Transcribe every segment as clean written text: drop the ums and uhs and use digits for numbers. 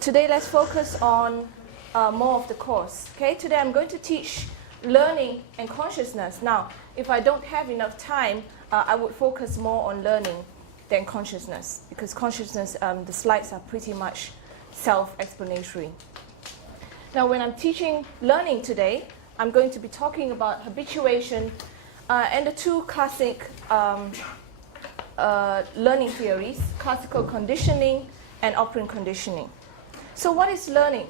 Today let's focus on more of the course. Okay, today I'm going to teach learning and consciousness. Now, if I don't have enough time, I would focus more on learning than consciousness, because consciousness, the slides are pretty much self-explanatory. Now, when I'm teaching learning today, I'm going to be talking about habituation and the two classic learning theories, classical conditioning and operant conditioning. So what is learning?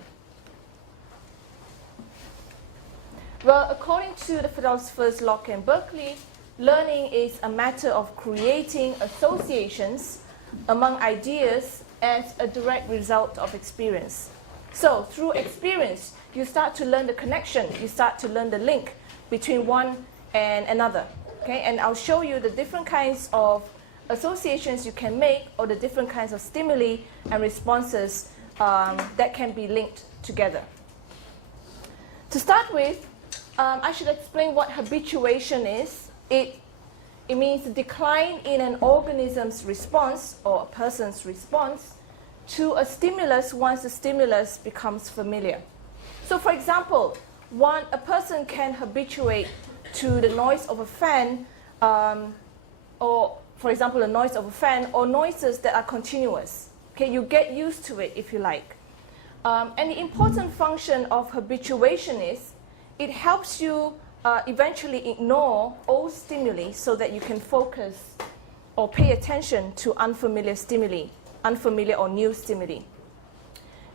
Well, according to the philosophers Locke and Berkeley, learning is a matter of creating associations among ideas as a direct result of experience. So through experience, you start to learn the connection, you start to learn the link between one and another. Okay? And I'll show you the different kinds of associations you can make, or the different kinds of stimuli and responses that can be linked together. To start with, I should explain what habituation is. It means the decline in an organism's response or a person's response to a stimulus once the stimulus becomes familiar. So for example, a person can habituate to the noise of a fan, or for example, the noise of a fan or noises that are continuous. Okay, you get used to it if you like. And the important function of habituation is it helps you eventually ignore old stimuli so that you can focus or pay attention to unfamiliar stimuli, unfamiliar or new stimuli.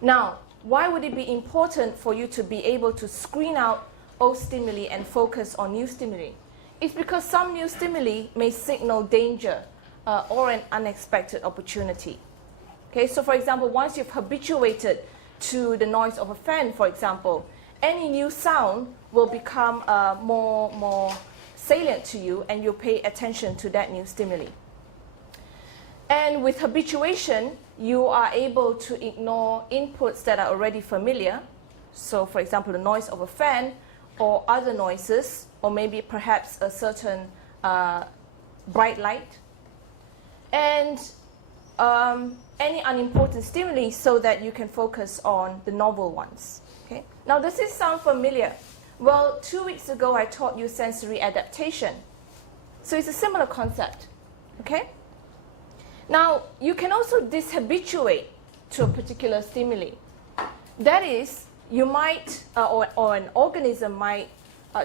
Now, why would it be important for you to be able to screen out old stimuli and focus on new stimuli? It's because some new stimuli may signal danger or an unexpected opportunity. Okay, so for example, once you've habituated to the noise of a fan, for example, any new sound will become more salient to you, and you'll pay attention to that new stimuli. And with habituation, you are able to ignore inputs that are already familiar. So for example, the noise of a fan or other noises, or maybe perhaps a certain bright light, and any unimportant stimuli, so that you can focus on the novel ones. Okay? Now, does this sound familiar? Well, 2 weeks ago, I taught you sensory adaptation. So it's a similar concept. Okay? Now, you can also dishabituate to a particular stimuli. That is, you might, or an organism might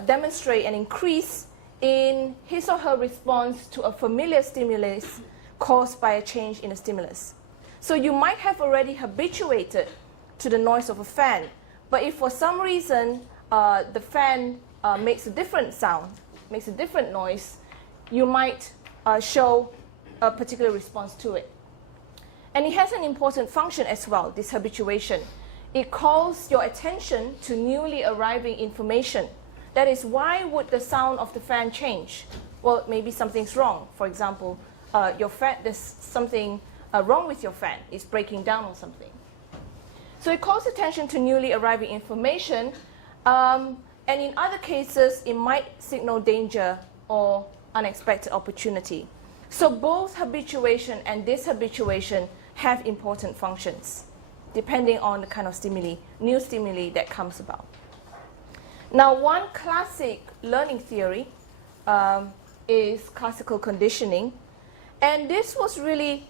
demonstrate an increase in his or her response to a familiar stimulus caused by a change in the stimulus. So you might have already habituated to the noise of a fan, but if for some reason the fan makes a different sound, makes a different noise, you might show a particular response to it. And it has an important function as well, this habituation. It calls your attention to newly arriving information. That is, why would the sound of the fan change? Well, maybe something's wrong. For example, there's something wrong with your fan. It's breaking down or something. So it calls attention to newly arriving information, and in other cases, it might signal danger or unexpected opportunity. So both habituation and dishabituation have important functions, depending on the kind of stimuli, new stimuli that comes about. Now, one classic learning theory is classical conditioning. And this was really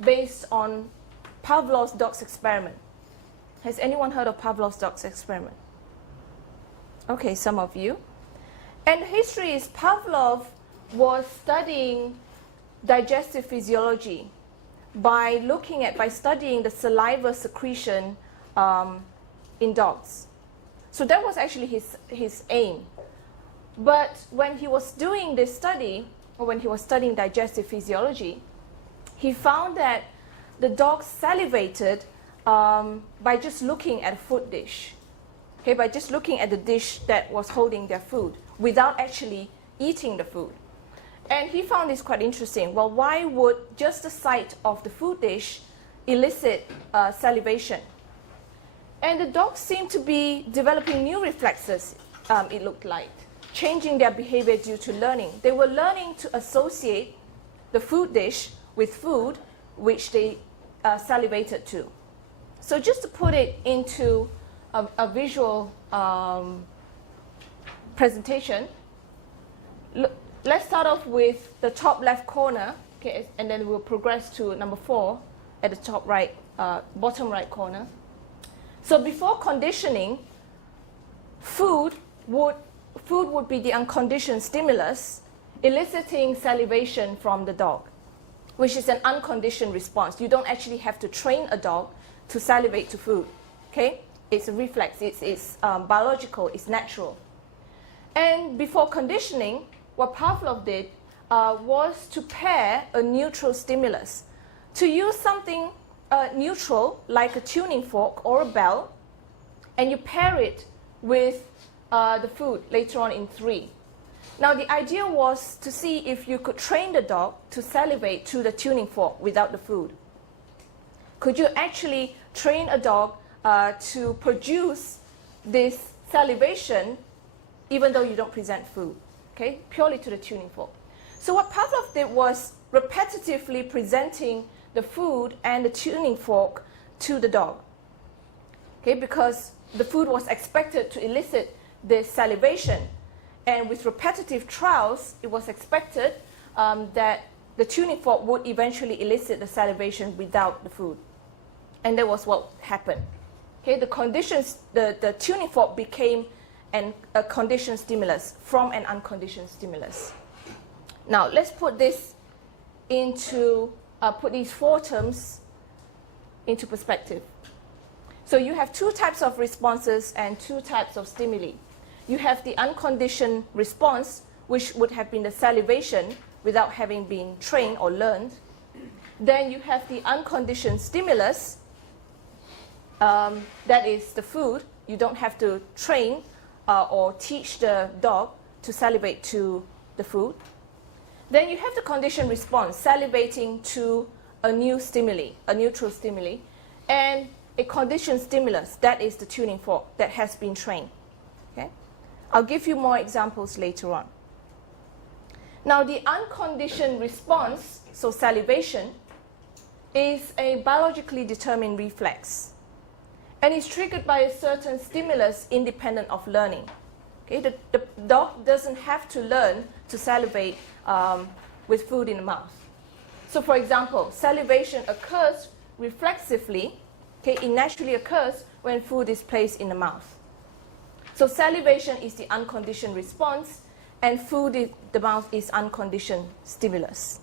based on Pavlov's dog's experiment. Has anyone heard of Pavlov's dog's experiment? Okay, some of you. And the history is Pavlov was studying digestive physiology by studying the saliva secretion in dogs. So that was actually his aim. But when he was doing this study, or when he was studying digestive physiology, he found that the dogs salivated by just looking at a food dish. Okay, by just looking at the dish that was holding their food without actually eating the food. And he found this quite interesting. Well, why would just the sight of the food dish elicit salivation? And the dogs seemed to be developing new reflexes, it looked like, changing their behavior due to learning. They were learning to associate the food dish with food which they salivated to. So just to put it into a visual presentation, let's start off with the top left corner, okay, and then we'll progress to number 4 at the top right, bottom right corner. So before conditioning, food would be the unconditioned stimulus, eliciting salivation from the dog, which is an unconditioned response. You don't actually have to train a dog to salivate to food, okay? It's a reflex, it's biological, it's natural. And before conditioning, what Pavlov did was to pair a neutral stimulus, to use something neutral, like a tuning fork or a bell, and you pair it with the food later on in 3. Now the idea was to see if you could train the dog to salivate to the tuning fork without the food. Could you actually train a dog to produce this salivation even though you don't present food, okay, purely to the tuning fork? So what Pavlov did was repetitively presenting the food and the tuning fork to the dog, okay, because the food was expected to elicit this salivation. And with repetitive trials, it was expected that the tuning fork would eventually elicit the salivation without the food. And that was what happened. Okay, the tuning fork became a conditioned stimulus from an unconditioned stimulus. Now, let's put this into, put these 4 terms into perspective. So you have 2 types of responses and 2 types of stimuli. You have the unconditioned response, which would have been the salivation without having been trained or learned. Then you have the unconditioned stimulus, that is the food. You don't have to train or teach the dog to salivate to the food. Then you have the conditioned response, salivating to a new stimuli, a neutral stimuli, and a conditioned stimulus, that is the tuning fork that has been trained. Okay? I'll give you more examples later on. Now, the unconditioned response, so salivation, is a biologically determined reflex, and is triggered by a certain stimulus independent of learning. Okay? The dog doesn't have to learn to salivate with food in the mouth. So, for example, salivation occurs reflexively. Okay? It naturally occurs when food is placed in the mouth. So salivation is the unconditioned response, and food in the mouth is unconditioned stimulus.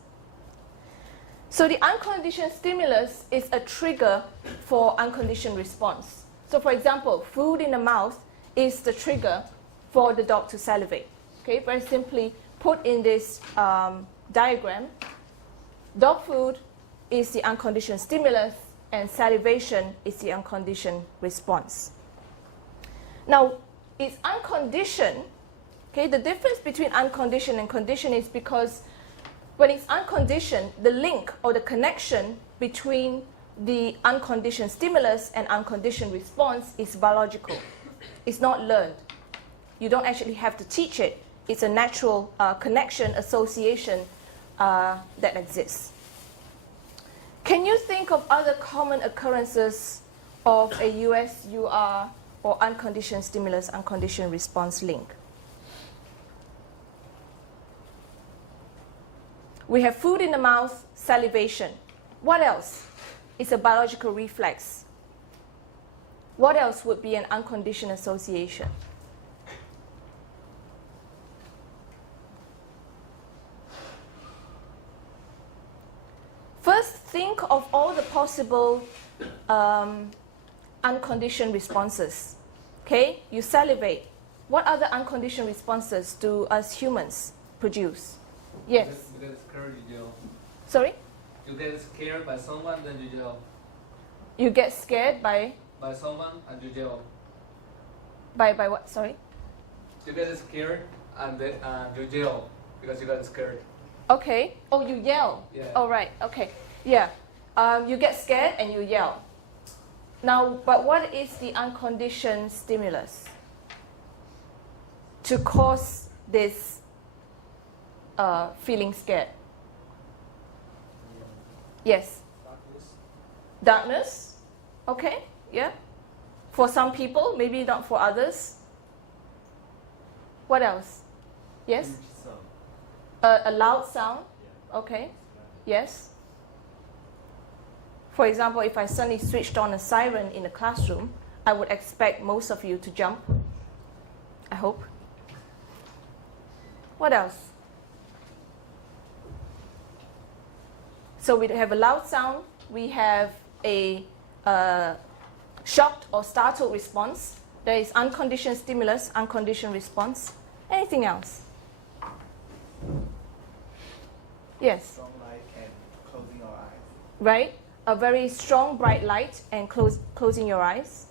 So the unconditioned stimulus is a trigger for unconditioned response. So for example, food in the mouth is the trigger for the dog to salivate. Okay, very simply put in this diagram, dog food is the unconditioned stimulus, and salivation is the unconditioned response. Now, it's unconditioned. Okay, the difference between unconditioned and conditioned is because when it's unconditioned, the link or the connection between the unconditioned stimulus and unconditioned response is biological. It's not learned. You don't actually have to teach it. It's a natural connection, association that exists. Can you think of other common occurrences of a US-UR or unconditioned stimulus, unconditioned response link? We have food in the mouth, salivation. What else? It's a biological reflex. What else would be an unconditioned association? First, think of all the possible unconditioned responses. Okay, you salivate. What other unconditioned responses do us humans produce? Yes. You get scared, you yell. Sorry? You get scared by someone, then you yell. You get scared by someone and you yell. by what? Sorry? You get scared and then you yell because you got scared. Okay. Oh, you yell. Yeah. Oh, right. Okay. Yeah. You get scared and you yell. Now, but what is the unconditioned stimulus to cause this feeling scared? Yes. Darkness. Darkness. Okay, yeah. For some people, maybe not for others. What else? Yes? A loud sound. Okay, yes. For example, if I suddenly switched on a siren in a classroom, I would expect most of you to jump. I hope. What else? So we have a loud sound, we have a shocked or startled response. There is unconditioned stimulus, unconditioned response. Anything else? Yes? Strong light and closing our eyes. Right? A very strong, bright light and closing your eyes.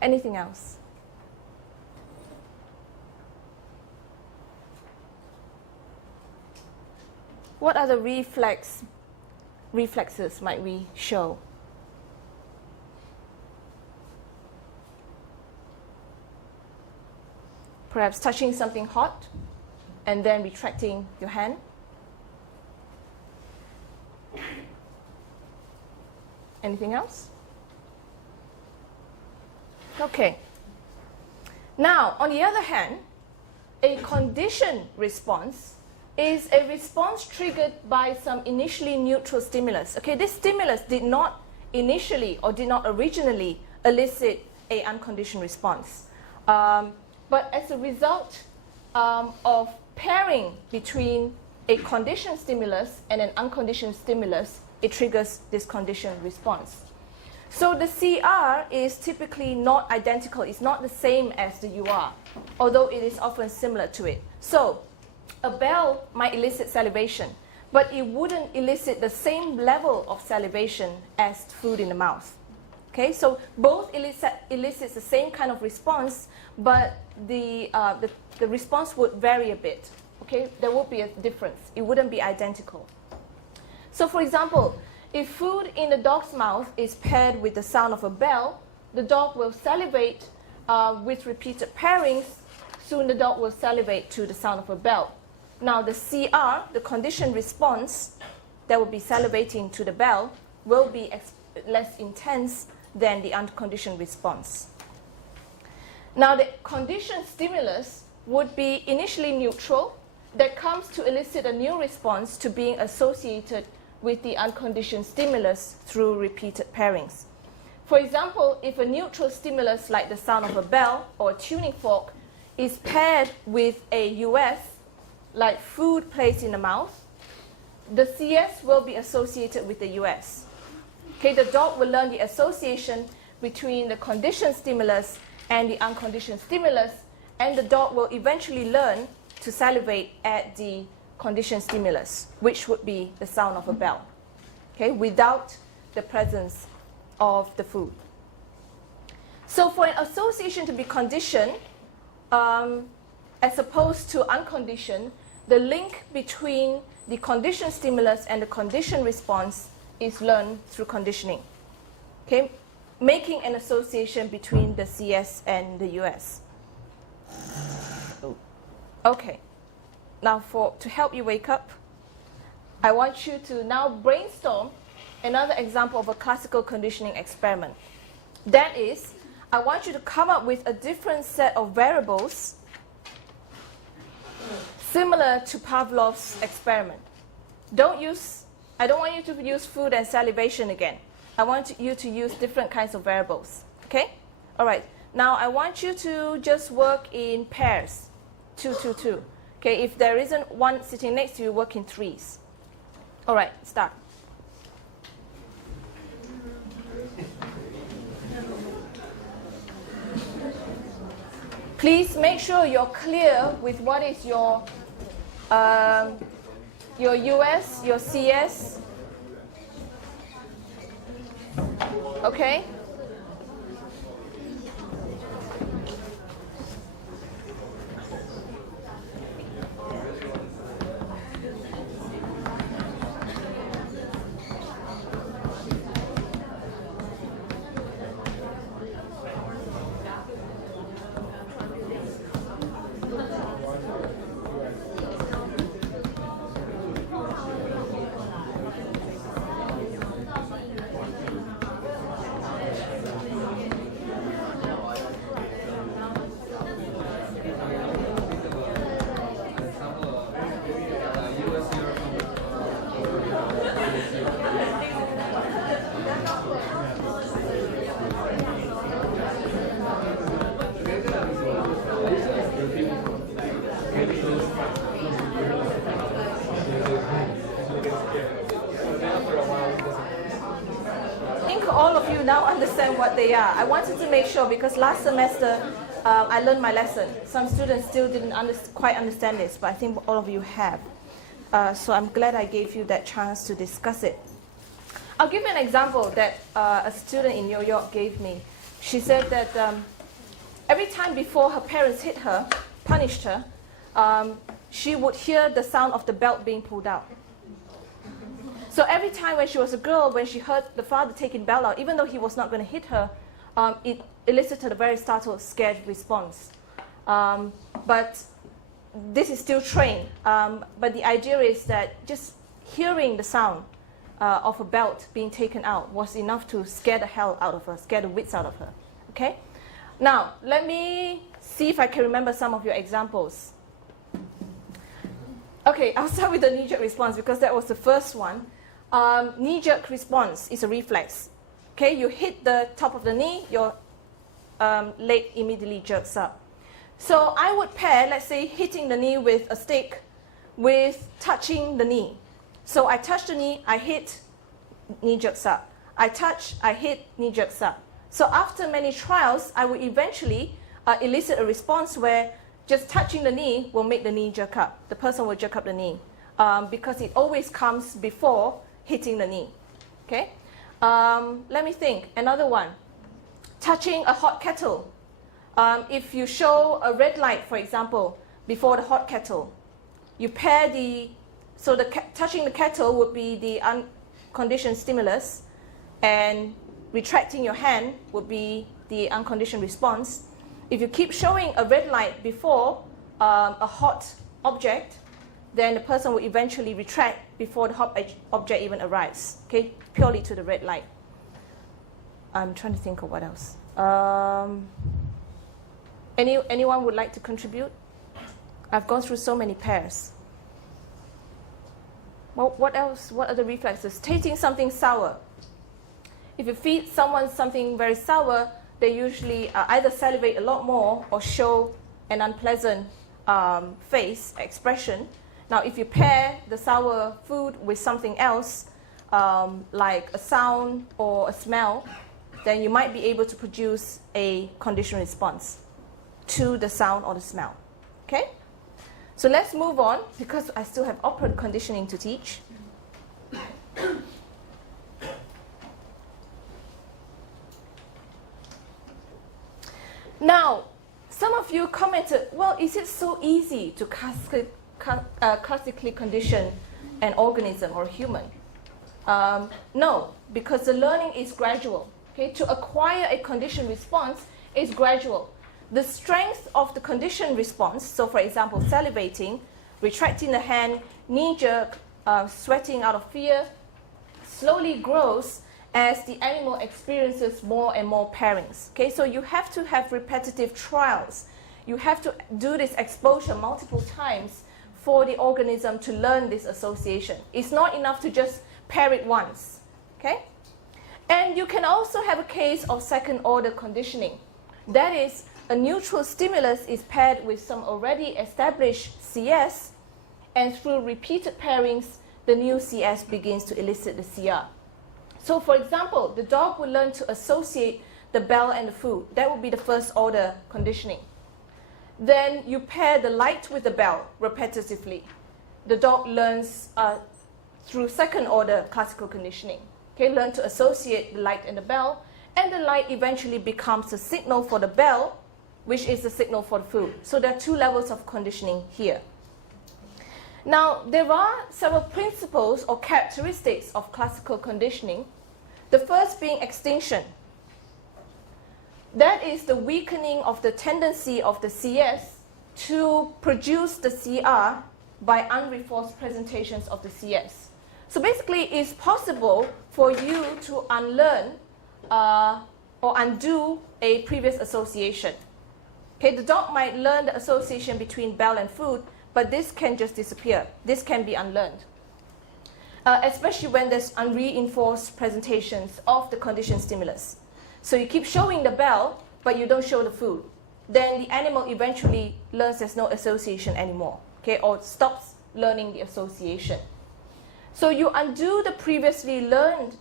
Anything else? What other reflexes might we show? Perhaps touching something hot and then retracting your hand. Anything else? Okay. Now, on the other hand, a conditioned response is a response triggered by some initially neutral stimulus. Okay, this stimulus did not initially or did not originally elicit an unconditioned response. But as a result of pairing between a conditioned stimulus and an unconditioned stimulus, it triggers this conditioned response. So the CR is typically not identical. It's not the same as the UR, although it is often similar to it. So a bell might elicit salivation, but it wouldn't elicit the same level of salivation as food in the mouth. Okay, so both elicits the same kind of response, but the response would vary a bit. Okay, there would be a difference. It wouldn't be identical. So for example, if food in the dog's mouth is paired with the sound of a bell, the dog will salivate with repeated pairings. Soon the dog will salivate to the sound of a bell. Now the CR, the conditioned response that will be salivating to the bell, will be less intense than the unconditioned response. Now the conditioned stimulus would be initially neutral, that comes to elicit a new response to being associated with the unconditioned stimulus through repeated pairings. For example, if a neutral stimulus like the sound of a bell or a tuning fork is paired with a US, like food placed in the mouth, the CS will be associated with the US. Okay, the dog will learn the association between the conditioned stimulus and the unconditioned stimulus, and the dog will eventually learn to salivate at the conditioned stimulus, which would be the sound of a bell, okay, without the presence of the food. So for an association to be conditioned, as opposed to unconditioned, the link between the conditioned stimulus and the conditioned response is learned through conditioning, okay, making an association between the CS and the US. Okay, now to help you wake up, I want you to now brainstorm another example of a classical conditioning experiment. That is, I want you to come up with a different set of variables similar to Pavlov's experiment. I don't want you to use food and salivation again. I want you to use different kinds of variables, okay? All right, now I want you to just work in pairs, 2, 2, 2. Okay, if there isn't one sitting next to you, work in threes. All right, start. Please make sure you're clear with what is your US, your CS. Okay? what they are. I wanted to make sure because last semester I learned my lesson. Some students still didn't quite understand this, but I think all of you have. So I'm glad I gave you that chance to discuss it. I'll give you an example that a student in New York gave me. She said that every time before her parents hit her, punished her, she would hear the sound of the belt being pulled out. So every time when she was a girl, when she heard the father taking belt out, even though he was not going to hit her, it elicited a very startled, scared response. But this is still trained. But the idea is that just hearing the sound of a belt being taken out was enough to scare the hell out of her, scare the wits out of her. Okay? Now, let me see if I can remember some of your examples. Okay, I'll start with the knee-jerk response because that was the first one. Knee-jerk response is a reflex. Okay, you hit the top of the knee, your leg immediately jerks up. So I would pair, let's say, hitting the knee with a stick with touching the knee. So I touch the knee, I hit, knee jerks up. I touch, I hit, knee jerks up. So after many trials, I would eventually elicit a response where just touching the knee will make the knee jerk up. The person will jerk up the knee because it always comes before hitting the knee. Okay? Let me think. Another one. Touching a hot kettle. If you show a red light, for example, before the hot kettle, you pair touching the kettle would be the unconditioned stimulus, and retracting your hand would be the unconditioned response. If you keep showing a red light before a hot object, then the person will eventually retract before the hot object even arrives, okay, purely to the red light. I'm trying to think of what else. Anyone would like to contribute? I've gone through so many pairs. Well, what else? What other reflexes? Tasting something sour. If you feed someone something very sour, they usually either salivate a lot more or show an unpleasant face expression. Now, if you pair the sour food with something else, like a sound or a smell, then you might be able to produce a conditional response to the sound or the smell. Okay? So let's move on, because I still have operant conditioning to teach. Now, some of you commented, well, is it so easy to classically condition an organism or a human? No, because the learning is gradual. Okay? To acquire a conditioned response is gradual. The strength of the conditioned response, so for example, salivating, retracting the hand, knee jerk, sweating out of fear, slowly grows as the animal experiences more and more pairings. Okay, so you have to have repetitive trials. You have to do this exposure multiple times for the organism to learn this association. It's not enough to just pair it once. Okay? And you can also have a case of second order conditioning. That is, a neutral stimulus is paired with some already established CS, and through repeated pairings, the new CS begins to elicit the CR. So for example, the dog will learn to associate the bell and the food. That would be the first order conditioning. Then you pair the light with the bell repetitively. The dog learns through second order classical conditioning. Okay, learn to associate the light and the bell, and the light eventually becomes a signal for the bell, which is the signal for the food. So there are two levels of conditioning here. Now, there are several principles or characteristics of classical conditioning. The first being extinction. That is the weakening of the tendency of the CS to produce the CR by unreinforced presentations of the CS. So basically, it's possible for you to unlearn or undo a previous association. Okay, the dog might learn the association between bell and food, but this can just disappear. This can be unlearned. Especially when there's unreinforced presentations of the conditioned stimulus. So you keep showing the bell, but you don't show the food. Then the animal eventually learns there's no association anymore, okay, or stops learning the association. So you undo the previously learned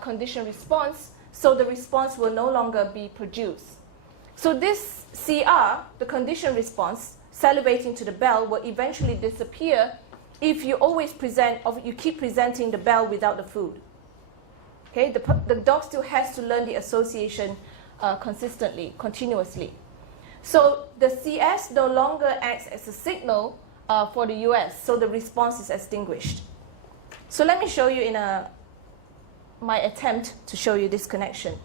conditioned response so the response will no longer be produced. So this CR, the conditioned response, salivating to the bell, will eventually disappear if you always present, or you keep presenting the bell without the food. Okay, the dog still has to learn the association consistently, continuously. So the CS no longer acts as a signal for the US, so the response is extinguished. So let me show you in my attempt to show you this connection.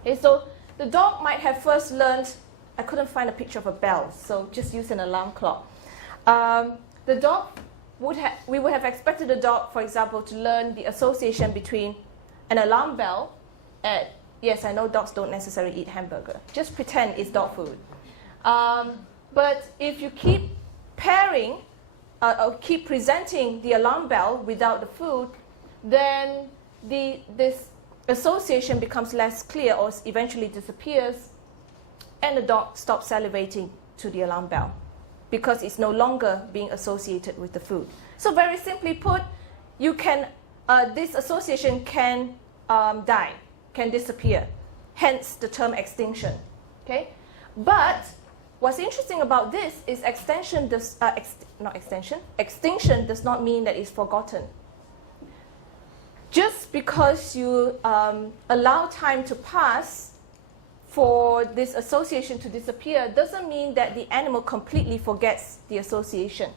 Okay, so the dog might have first learned, I couldn't find a picture of a bell, so just use an alarm clock. The dog we would have expected the dog, for example, to learn the association between an alarm bell and, yes, I know dogs don't necessarily eat hamburger. Just pretend it's dog food. But if you keep pairing, or keep presenting the alarm bell without the food, then this association becomes less clear or eventually disappears, and the dog stops salivating to the alarm bell because it's no longer being associated with the food. So very simply put, you can, this association can die, can disappear, hence the term extinction. Okay? But what's interesting about this is extinction does not mean that it's forgotten. Just because you allow time to pass for this association to disappear doesn't mean that the animal completely forgets the association.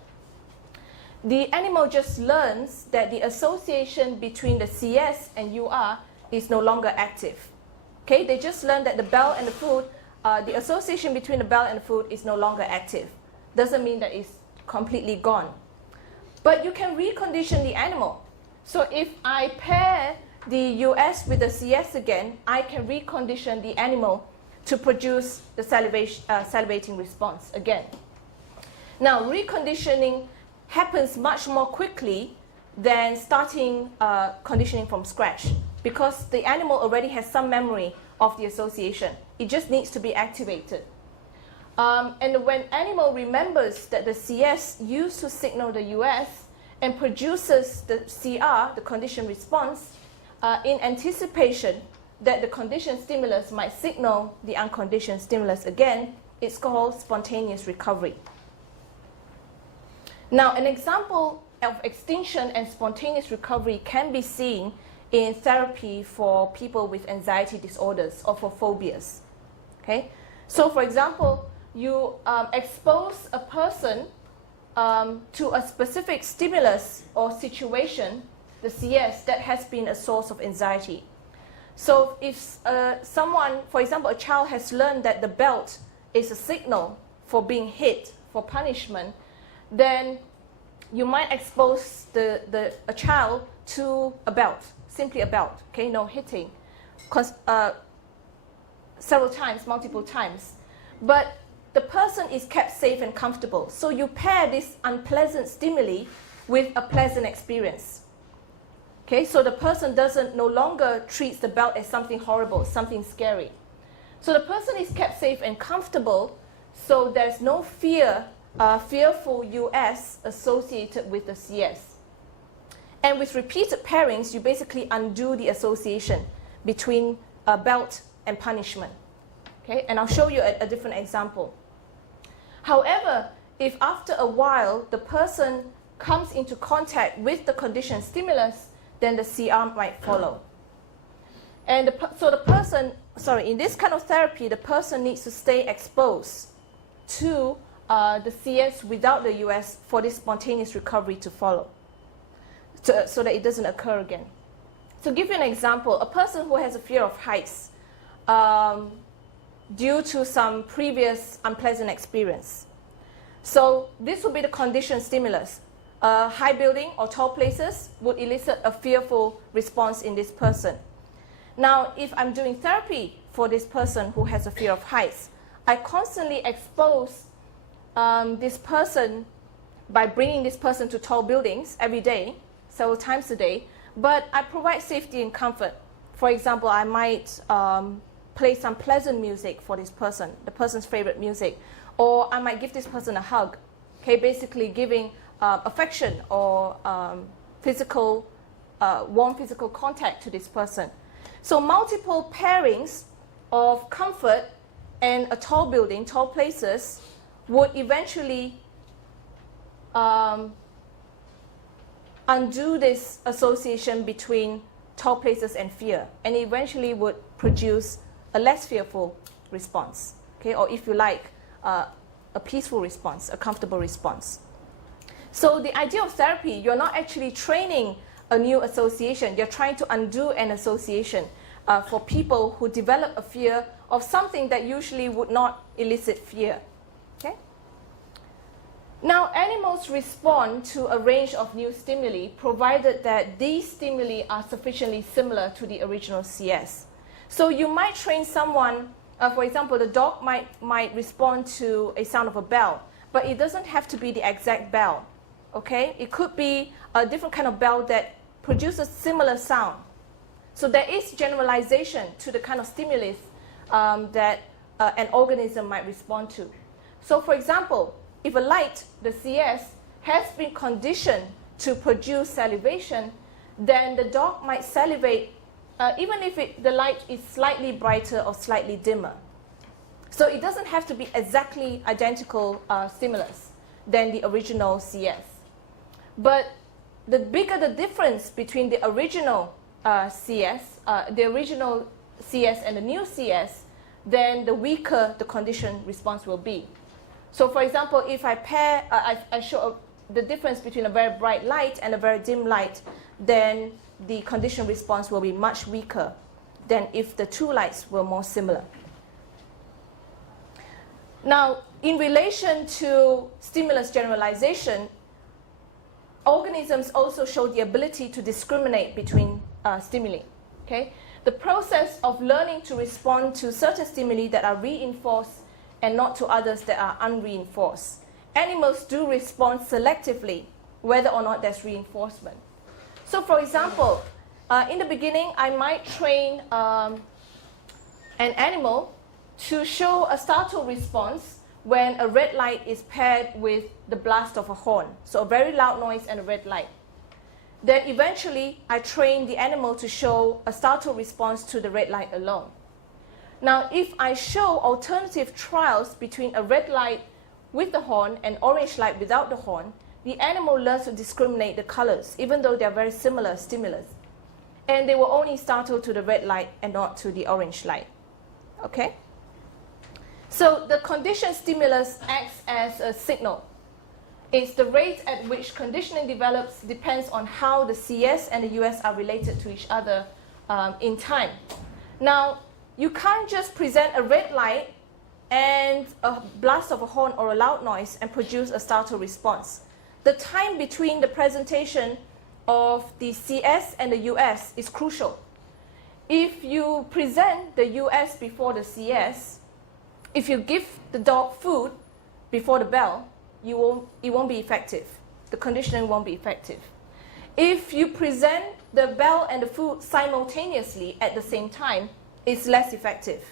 The animal just learns that the association between the CS and UR is no longer active. Okay? They just learn that the bell and the food, the association between the bell and the food is no longer active. Doesn't mean that it's completely gone. But you can recondition the animal. So if I pair the US with the CS again, I can recondition the animal to produce the salivating response again. Now, reconditioning happens much more quickly than starting conditioning from scratch because the animal already has some memory of the association. It just needs to be activated. And when animal remembers that the CS used to signal the US and produces the CR, the conditioned response, in anticipation that the conditioned stimulus might signal the unconditioned stimulus again, it's called spontaneous recovery. Now, an example of extinction and spontaneous recovery can be seen in therapy for people with anxiety disorders or for phobias. Okay? So, for example, you expose a person to a specific stimulus or situation, the CS, that has been a source of anxiety. So if someone, for example, a child has learned that the belt is a signal for being hit, for punishment, then you might expose a child to a belt, simply a belt, okay, no hitting, several times, multiple times. But the person is kept safe and comfortable. So you pair this unpleasant stimuli with a pleasant experience. Okay, so the person no longer treats the belt as something horrible, something scary. So the person is kept safe and comfortable, so there's no fearful US associated with the CS. And with repeated pairings, you basically undo the association between belt and punishment. Okay, and I'll show you a different example. However, if after a while the person comes into contact with the conditioned stimulus, then the CR might follow. And so the person, in this kind of therapy, the person needs to stay exposed to the CS without the US for this spontaneous recovery to follow, so that it doesn't occur again. To give you an example, a person who has a fear of heights due to some previous unpleasant experience. So this would be the conditioned stimulus. High building or tall places would elicit a fearful response in this person. Now, if I'm doing therapy for this person who has a fear of heights, I constantly expose this person by bringing this person to tall buildings every day, several times a day, but I provide safety and comfort. For example, I might play some pleasant music for this person, the person's favorite music, or I might give this person a hug, okay, basically giving affection or warm physical contact to this person. So multiple pairings of comfort and a tall building, tall places, would eventually undo this association between tall places and fear, and eventually would produce a less fearful response, okay? Or if you like, a peaceful response, a comfortable response. So the idea of therapy, you're not actually training a new association, you're trying to undo an association for people who develop a fear of something that usually would not elicit fear, okay? Now, animals respond to a range of new stimuli, provided that these stimuli are sufficiently similar to the original CS. So you might train someone, for example, the dog might respond to a sound of a bell, but it doesn't have to be the exact bell, okay? It could be a different kind of bell that produces similar sound. So there is generalization to the kind of stimulus that an organism might respond to. So for example, if a light, the CS, has been conditioned to produce salivation, then the dog might salivate even if the light is slightly brighter or slightly dimmer. So it doesn't have to be exactly identical stimulus than the original CS. But the bigger the difference between the original CS and the new CS, then the weaker the conditioned response will be. So for example, if I pair, I show the difference between a very bright light and a very dim light, then the conditioned response will be much weaker than if the two lights were more similar. Now, in relation to stimulus generalization, organisms also show the ability to discriminate between stimuli. Okay? The process of learning to respond to certain stimuli that are reinforced and not to others that are unreinforced. Animals do respond selectively, whether or not there's reinforcement. So for example, in the beginning, I might train an animal to show a startle response when a red light is paired with the blast of a horn. So a very loud noise and a red light. Then eventually, I train the animal to show a startle response to the red light alone. Now, if I show alternative trials between a red light with the horn and orange light without the horn, the animal learns to discriminate the colors, even though they're very similar stimulus. And they will only startle to the red light and not to the orange light. Okay? So the conditioned stimulus acts as a signal. It's the rate at which conditioning develops depends on how the CS and the US are related to each other in time. Now, you can't just present a red light and a blast of a horn or a loud noise and produce a startle response. The time between the presentation of the CS and the US is crucial. If you present the US before the CS, if you give the dog food before the bell, it won't be effective. The conditioning won't be effective. If you present the bell and the food simultaneously at the same time, it's less effective.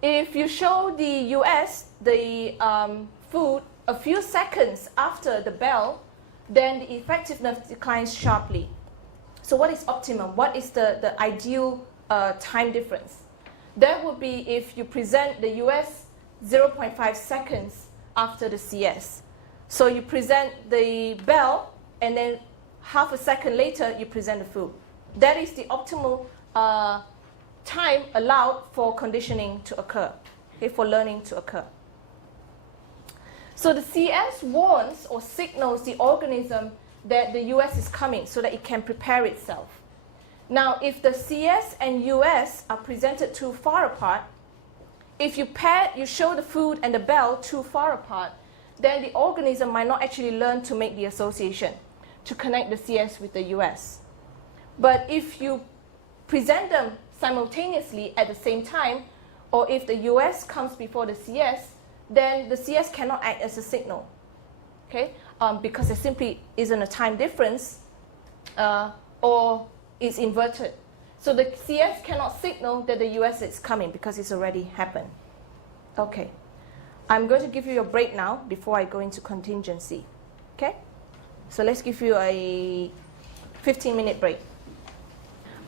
If you show the US the food a few seconds after the bell, then the effectiveness declines sharply. So what is optimum? What is the ideal time difference? That would be if you present the US 0.5 seconds after the CS. So you present the bell, and then half a second later, you present the food. That is the optimal time allowed for conditioning to occur, okay, for learning to occur. So the CS warns or signals the organism that the US is coming so that it can prepare itself. Now, if the CS and US are presented too far apart, if you show the food and the bell too far apart, then the organism might not actually learn to make the association, to connect the CS with the US. But if you present them simultaneously at the same time, or if the US comes before the CS, then the CS cannot act as a signal, okay? Because there simply isn't a time difference, or it's inverted. So the CS cannot signal that the US is coming because it's already happened. Okay, I'm going to give you a break now before I go into contingency, okay? So let's give you a 15-minute break.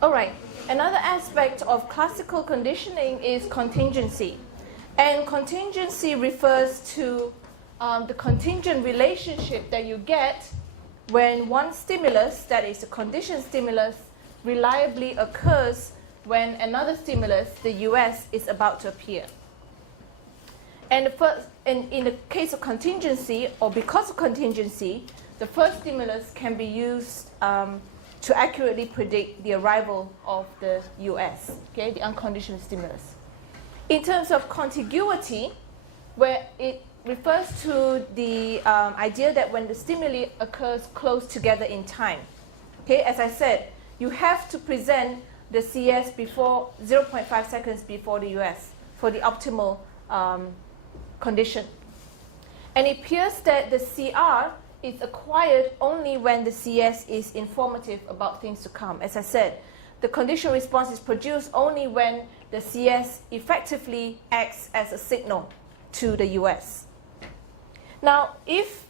All right, another aspect of classical conditioning is contingency. And contingency refers to the contingent relationship that you get when one stimulus, that is a conditioned stimulus, reliably occurs when another stimulus, the US, is about to appear. And in the case of contingency, or because of contingency, the first stimulus can be used to accurately predict the arrival of the US, okay, the unconditioned stimulus. In terms of contiguity, where it refers to the idea that when the stimuli occurs close together in time. Okay, as I said, you have to present the CS before 0.5 seconds before the US for the optimal condition. And it appears that the CR is acquired only when the CS is informative about things to come. As I said, the conditional response is produced only when the CS effectively acts as a signal to the US. Now, if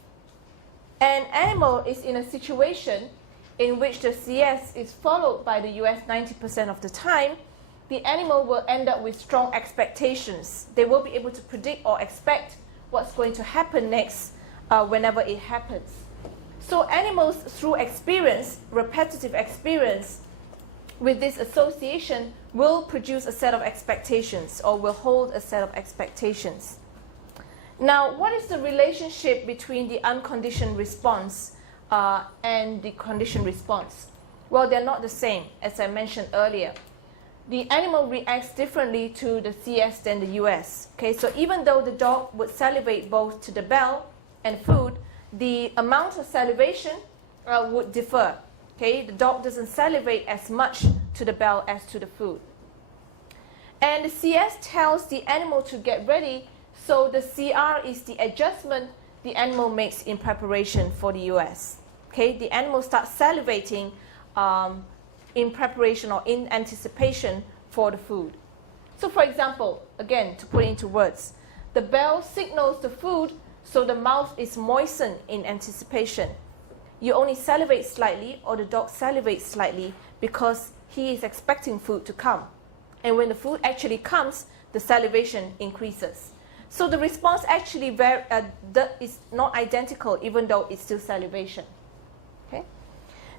an animal is in a situation in which the CS is followed by the US 90% of the time, the animal will end up with strong expectations. They will be able to predict or expect what's going to happen next whenever it happens. So animals, through experience, repetitive experience, with this association, will produce a set of expectations or will hold a set of expectations. Now, what is the relationship between the unconditioned response and the conditioned response? Well, they're not the same, as I mentioned earlier. The animal reacts differently to the CS than the US. Okay, so even though the dog would salivate both to the bell and food, the amount of salivation would differ. Okay, the dog doesn't salivate as much to the bell as to the food. And the CS tells the animal to get ready, so the CR is the adjustment the animal makes in preparation for the US. Okay, the animal starts salivating in preparation or in anticipation for the food. So for example, again, to put it into words, the bell signals the food, so the mouth is moistened in anticipation. You only salivate slightly, or the dog salivates slightly, because he is expecting food to come. And when the food actually comes, the salivation increases. So the response actually is not identical, even though it's still salivation. Okay?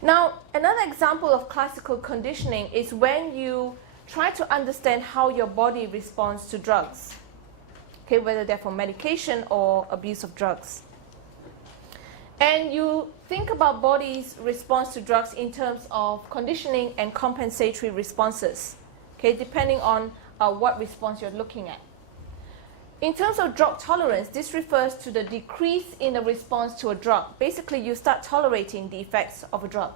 Now, another example of classical conditioning is when you try to understand how your body responds to drugs. Okay, whether they're for medication or abuse of drugs. And you think about body's response to drugs in terms of conditioning and compensatory responses, okay, depending on what response you're looking at. In terms of drug tolerance, this refers to the decrease in the response to a drug. Basically, you start tolerating the effects of a drug,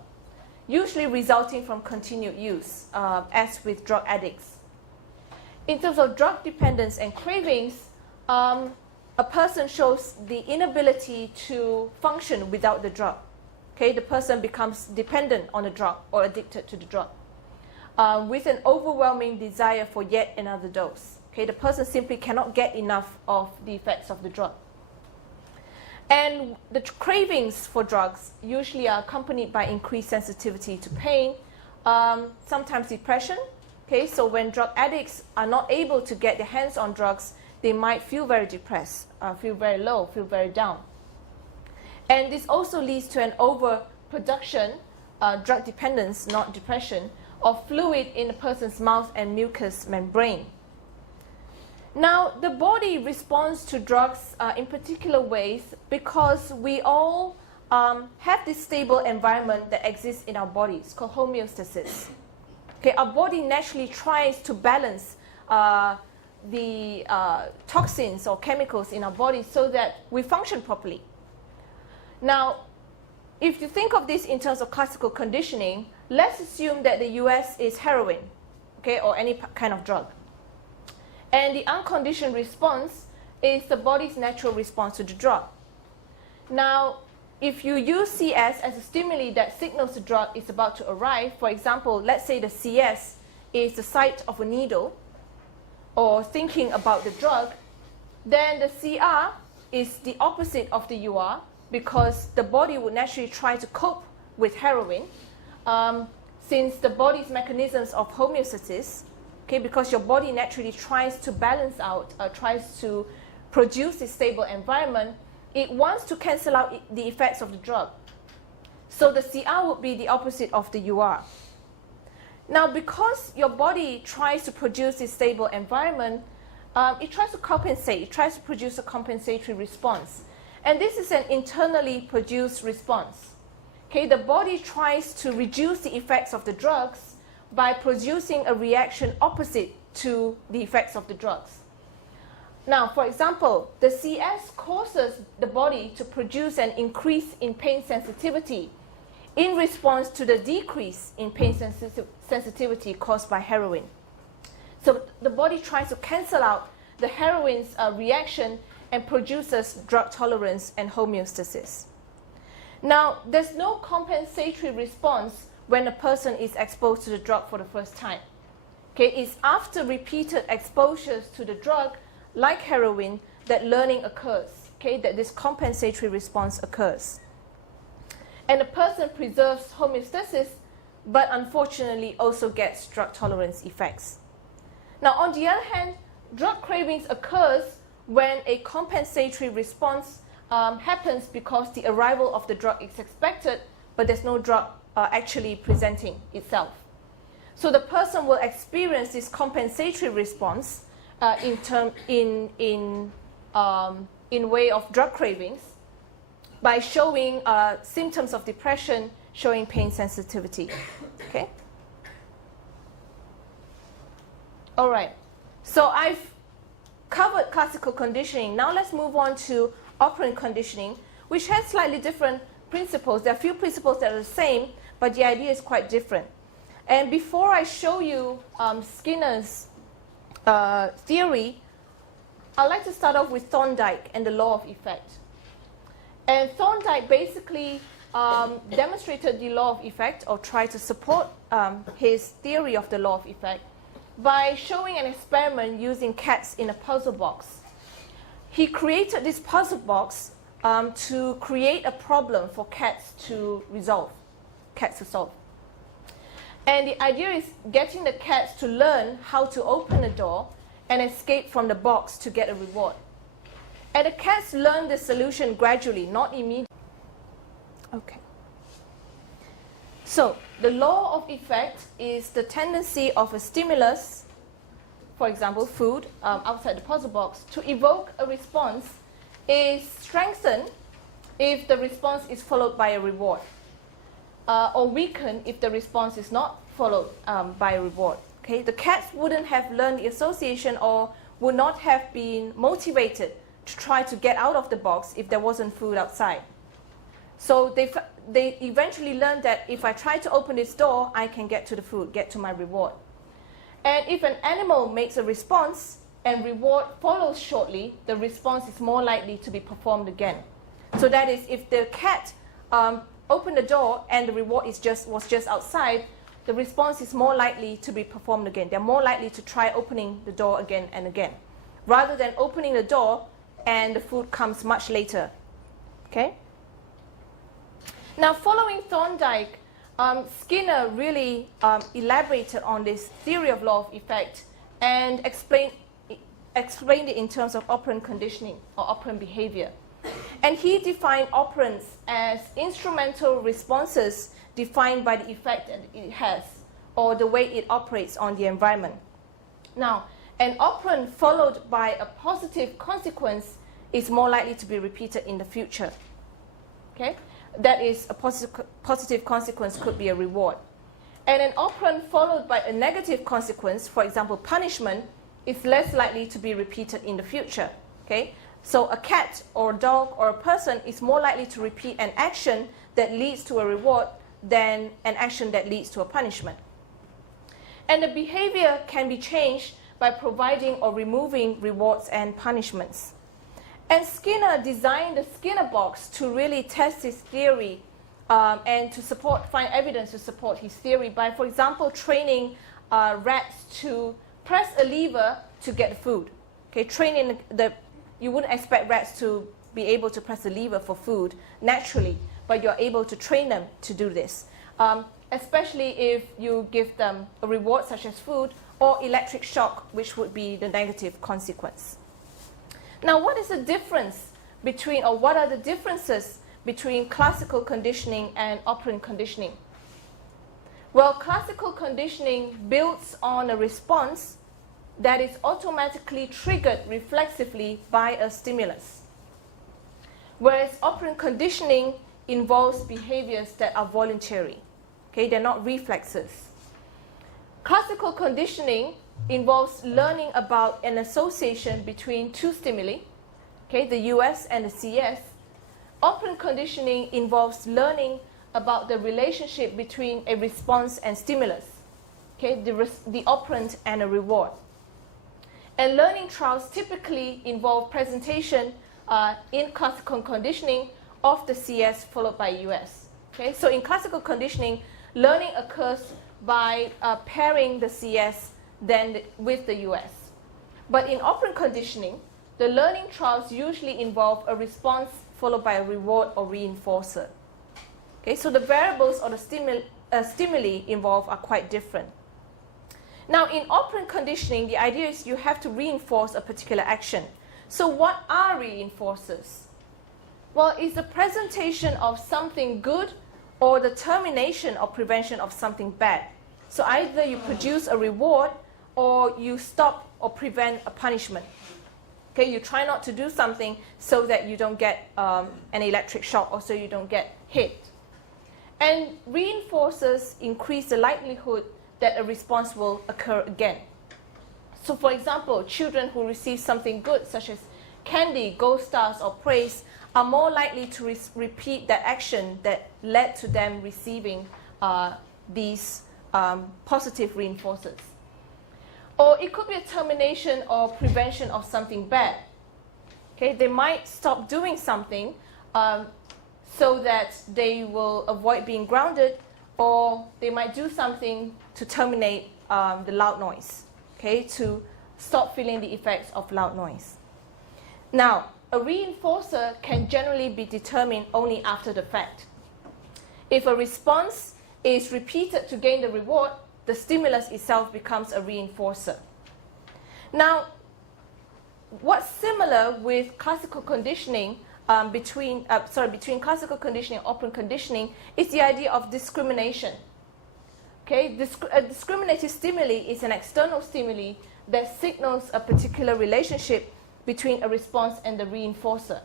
usually resulting from continued use, as with drug addicts. In terms of drug dependence and cravings, a person shows the inability to function without the drug. Okay, the person becomes dependent on the drug or addicted to the drug with an overwhelming desire for yet another dose. Okay, the person simply cannot get enough of the effects of the drug. And the cravings for drugs usually are accompanied by increased sensitivity to pain, sometimes depression. Okay, so when drug addicts are not able to get their hands on drugs, they might feel very depressed, feel very low, feel very down. And this also leads to an overproduction, drug dependence, not depression, of fluid in the person's mouth and mucous membrane. Now, the body responds to drugs in particular ways because we all have this stable environment that exists in our bodies called homeostasis. Okay, our body naturally tries to balance the toxins or chemicals in our body so that we function properly. Now, if you think of this in terms of classical conditioning, let's assume that the US is heroin, okay, or any kind of drug. And the unconditioned response is the body's natural response to the drug. Now, if you use CS as a stimuli that signals the drug is about to arrive, for example, let's say the CS is the site of a needle, or thinking about the drug, then the CR is the opposite of the UR, because the body would naturally try to cope with heroin. since the body's mechanisms of homeostasis, okay, because your body naturally tries to balance out, tries to produce a stable environment, it wants to cancel out the effects of the drug. So the CR would be the opposite of the UR. Now, because your body tries to produce this stable environment, it tries to compensate, it tries to produce a compensatory response. And this is an internally produced response. Okay, the body tries to reduce the effects of the drugs by producing a reaction opposite to the effects of the drugs. Now, for example, the CS causes the body to produce an increase in pain sensitivity in response to the decrease in pain sensitivity caused by heroin. So the body tries to cancel out the heroin's reaction and produces drug tolerance and homeostasis. Now, there's no compensatory response when a person is exposed to the drug for the first time. Okay, it's after repeated exposures to the drug, like heroin, that learning occurs, okay, that this compensatory response occurs. And the person preserves homeostasis, but unfortunately also gets drug tolerance effects. Now, on the other hand, drug cravings occurs when a compensatory response happens because the arrival of the drug is expected, but there's no drug actually presenting itself. So the person will experience this compensatory response in way of drug cravings by showing symptoms of depression, showing pain sensitivity. Okay. All right. So I've covered classical conditioning. Now let's move on to operant conditioning, which has slightly different principles. There are a few principles that are the same, but the idea is quite different. And before I show you Skinner's theory, I'd like to start off with Thorndike and the law of effect. And Thorndike basically demonstrated the law of effect, or tried to support his theory of the law of effect, by showing an experiment using cats in a puzzle box. He created this puzzle box to create a problem for cats to solve. And the idea is getting the cats to learn how to open a door and escape from the box to get a reward. And the cats learn the solution gradually, not immediately. Okay. So the law of effect is the tendency of a stimulus, for example, food, outside the puzzle box, to evoke a response is strengthened if the response is followed by a reward, or weakened if the response is not followed by a reward. Okay? The cats wouldn't have learned the association or would not have been motivated to try to get out of the box if there wasn't food outside. So they eventually learned that if I try to open this door, I can get to the food, get to my reward. And if an animal makes a response and reward follows shortly, the response is more likely to be performed again. So that is, if the cat opened the door and the reward was just outside, the response is more likely to be performed again. They're more likely to try opening the door again and again, rather than opening the door and the food comes much later. Okay? Now, following Thorndike, Skinner really elaborated on this theory of law of effect and explained it in terms of operant conditioning or operant behavior. And he defined operants as instrumental responses defined by the effect that it has or the way it operates on the environment. Now, an operant followed by a positive consequence is more likely to be repeated in the future. Okay? That is, a positive consequence could be a reward. And an operant followed by a negative consequence, for example, punishment, is less likely to be repeated in the future. Okay? So a cat or a dog or a person is more likely to repeat an action that leads to a reward than an action that leads to a punishment. And the behavior can be changed by providing or removing rewards and punishments. And Skinner designed the Skinner box to really test his theory and to find evidence to support his theory by, for example, training rats to press a lever to get food. Okay, you wouldn't expect rats to be able to press a lever for food naturally, but you're able to train them to do this. especially if you give them a reward such as food, or electric shock, which would be the negative consequence. Now, what is the difference between, or what are the differences between classical conditioning and operant conditioning? Well, classical conditioning builds on a response that is automatically triggered reflexively by a stimulus, whereas operant conditioning involves behaviors that are voluntary. Okay, they're not reflexes. Classical conditioning involves learning about an association between two stimuli, okay, the US and the CS. Operant conditioning involves learning about the relationship between a response and stimulus, okay, the operant and a reward. And learning trials typically involve presentation in classical conditioning of the CS followed by US. Okay, so in classical conditioning, learning occurs by pairing the CS then with the US. But in operant conditioning, the learning trials usually involve a response followed by a reward or reinforcer. Okay, so the variables or the stimuli involved are quite different. Now, in operant conditioning, the idea is you have to reinforce a particular action. So what are reinforcers? Well, it's the presentation of something good or the termination or prevention of something bad. So either you produce a reward or you stop or prevent a punishment. Okay, you try not to do something so that you don't get an electric shock or so you don't get hit. And reinforcers increase the likelihood that a response will occur again. So for example, children who receive something good such as candy, gold stars or praise are more likely to repeat that action that led to them receiving these positive reinforcers. Or it could be a termination or prevention of something bad. Okay, they might stop doing something so that they will avoid being grounded, or they might do something to terminate the loud noise, okay, to stop feeling the effects of loud noise. Now, a reinforcer can generally be determined only after the fact. If a response is repeated to gain the reward, the stimulus itself becomes a reinforcer. Now, what's similar with classical conditioning between classical conditioning and operant conditioning is the idea of discrimination. Okay, a discriminative stimuli is an external stimuli that signals a particular relationship between a response and the reinforcer.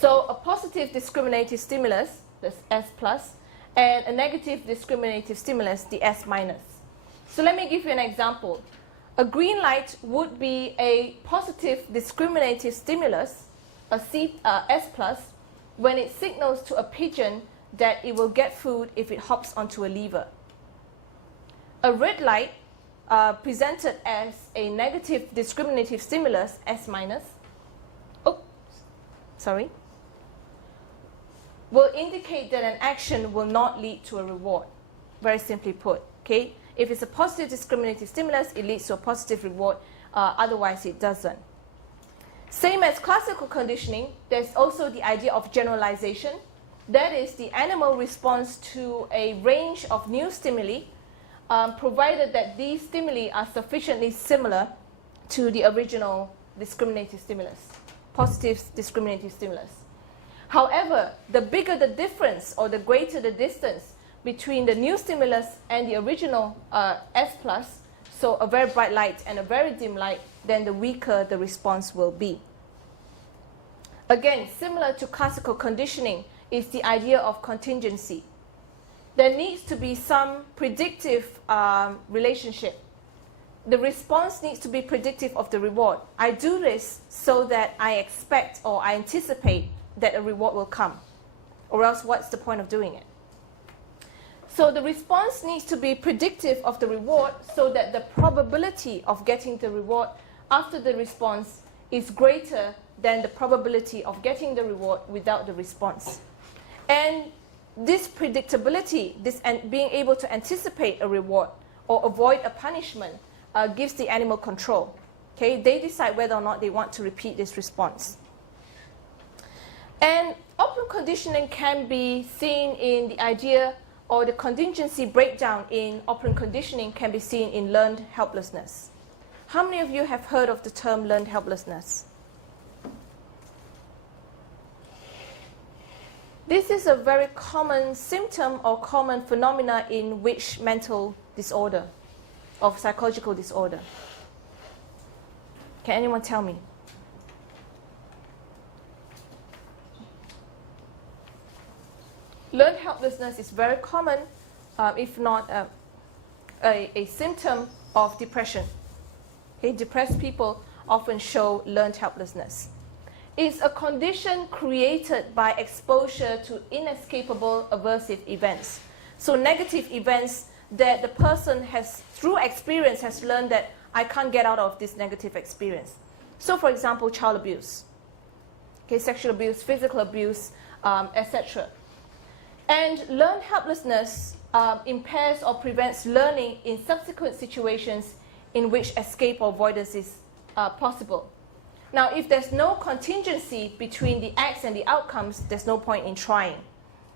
So a positive discriminative stimulus, that's S plus, and a negative discriminative stimulus, the S minus. So let me give you an example. A green light would be a positive discriminative stimulus, a S plus, when it signals to a pigeon that it will get food if it hops onto a lever. A red light, presented as a negative discriminative stimulus, S minus, will indicate that an action will not lead to a reward, very simply put. Okay? If it's a positive discriminative stimulus, it leads to a positive reward, otherwise it doesn't. Same as classical conditioning, there's also the idea of generalization. That is, the animal responds to a range of new stimuli, provided that these stimuli are sufficiently similar to the original discriminative stimulus, positive discriminative stimulus. However, the bigger the difference or the greater the distance between the new stimulus and the original S plus, so a very bright light and a very dim light, then the weaker the response will be. Again, similar to classical conditioning is the idea of contingency. There needs to be some predictive relationship. The response needs to be predictive of the reward. I do this so that I expect or I anticipate that a reward will come, or else what's the point of doing it? So the response needs to be predictive of the reward so that the probability of getting the reward after the response is greater than the probability of getting the reward without the response. And this predictability, and being able to anticipate a reward or avoid a punishment, gives the animal control. Okay? They decide whether or not they want to repeat this response. And operant conditioning can be seen in the idea or the contingency breakdown in operant conditioning can be seen in learned helplessness. How many of you have heard of the term learned helplessness? This is a very common symptom or common phenomena in which mental disorder or psychological disorder? Can anyone tell me? Learned helplessness is very common, if not a symptom of depression. Okay, depressed people often show learned helplessness. It's a condition created by exposure to inescapable aversive events. So negative events that the person has, through experience, has learned that I can't get out of this negative experience. So for example, child abuse, okay, sexual abuse, physical abuse, etc. And learned helplessness impairs or prevents learning in subsequent situations in which escape or avoidance is possible. Now, if there's no contingency between the acts and the outcomes, there's no point in trying.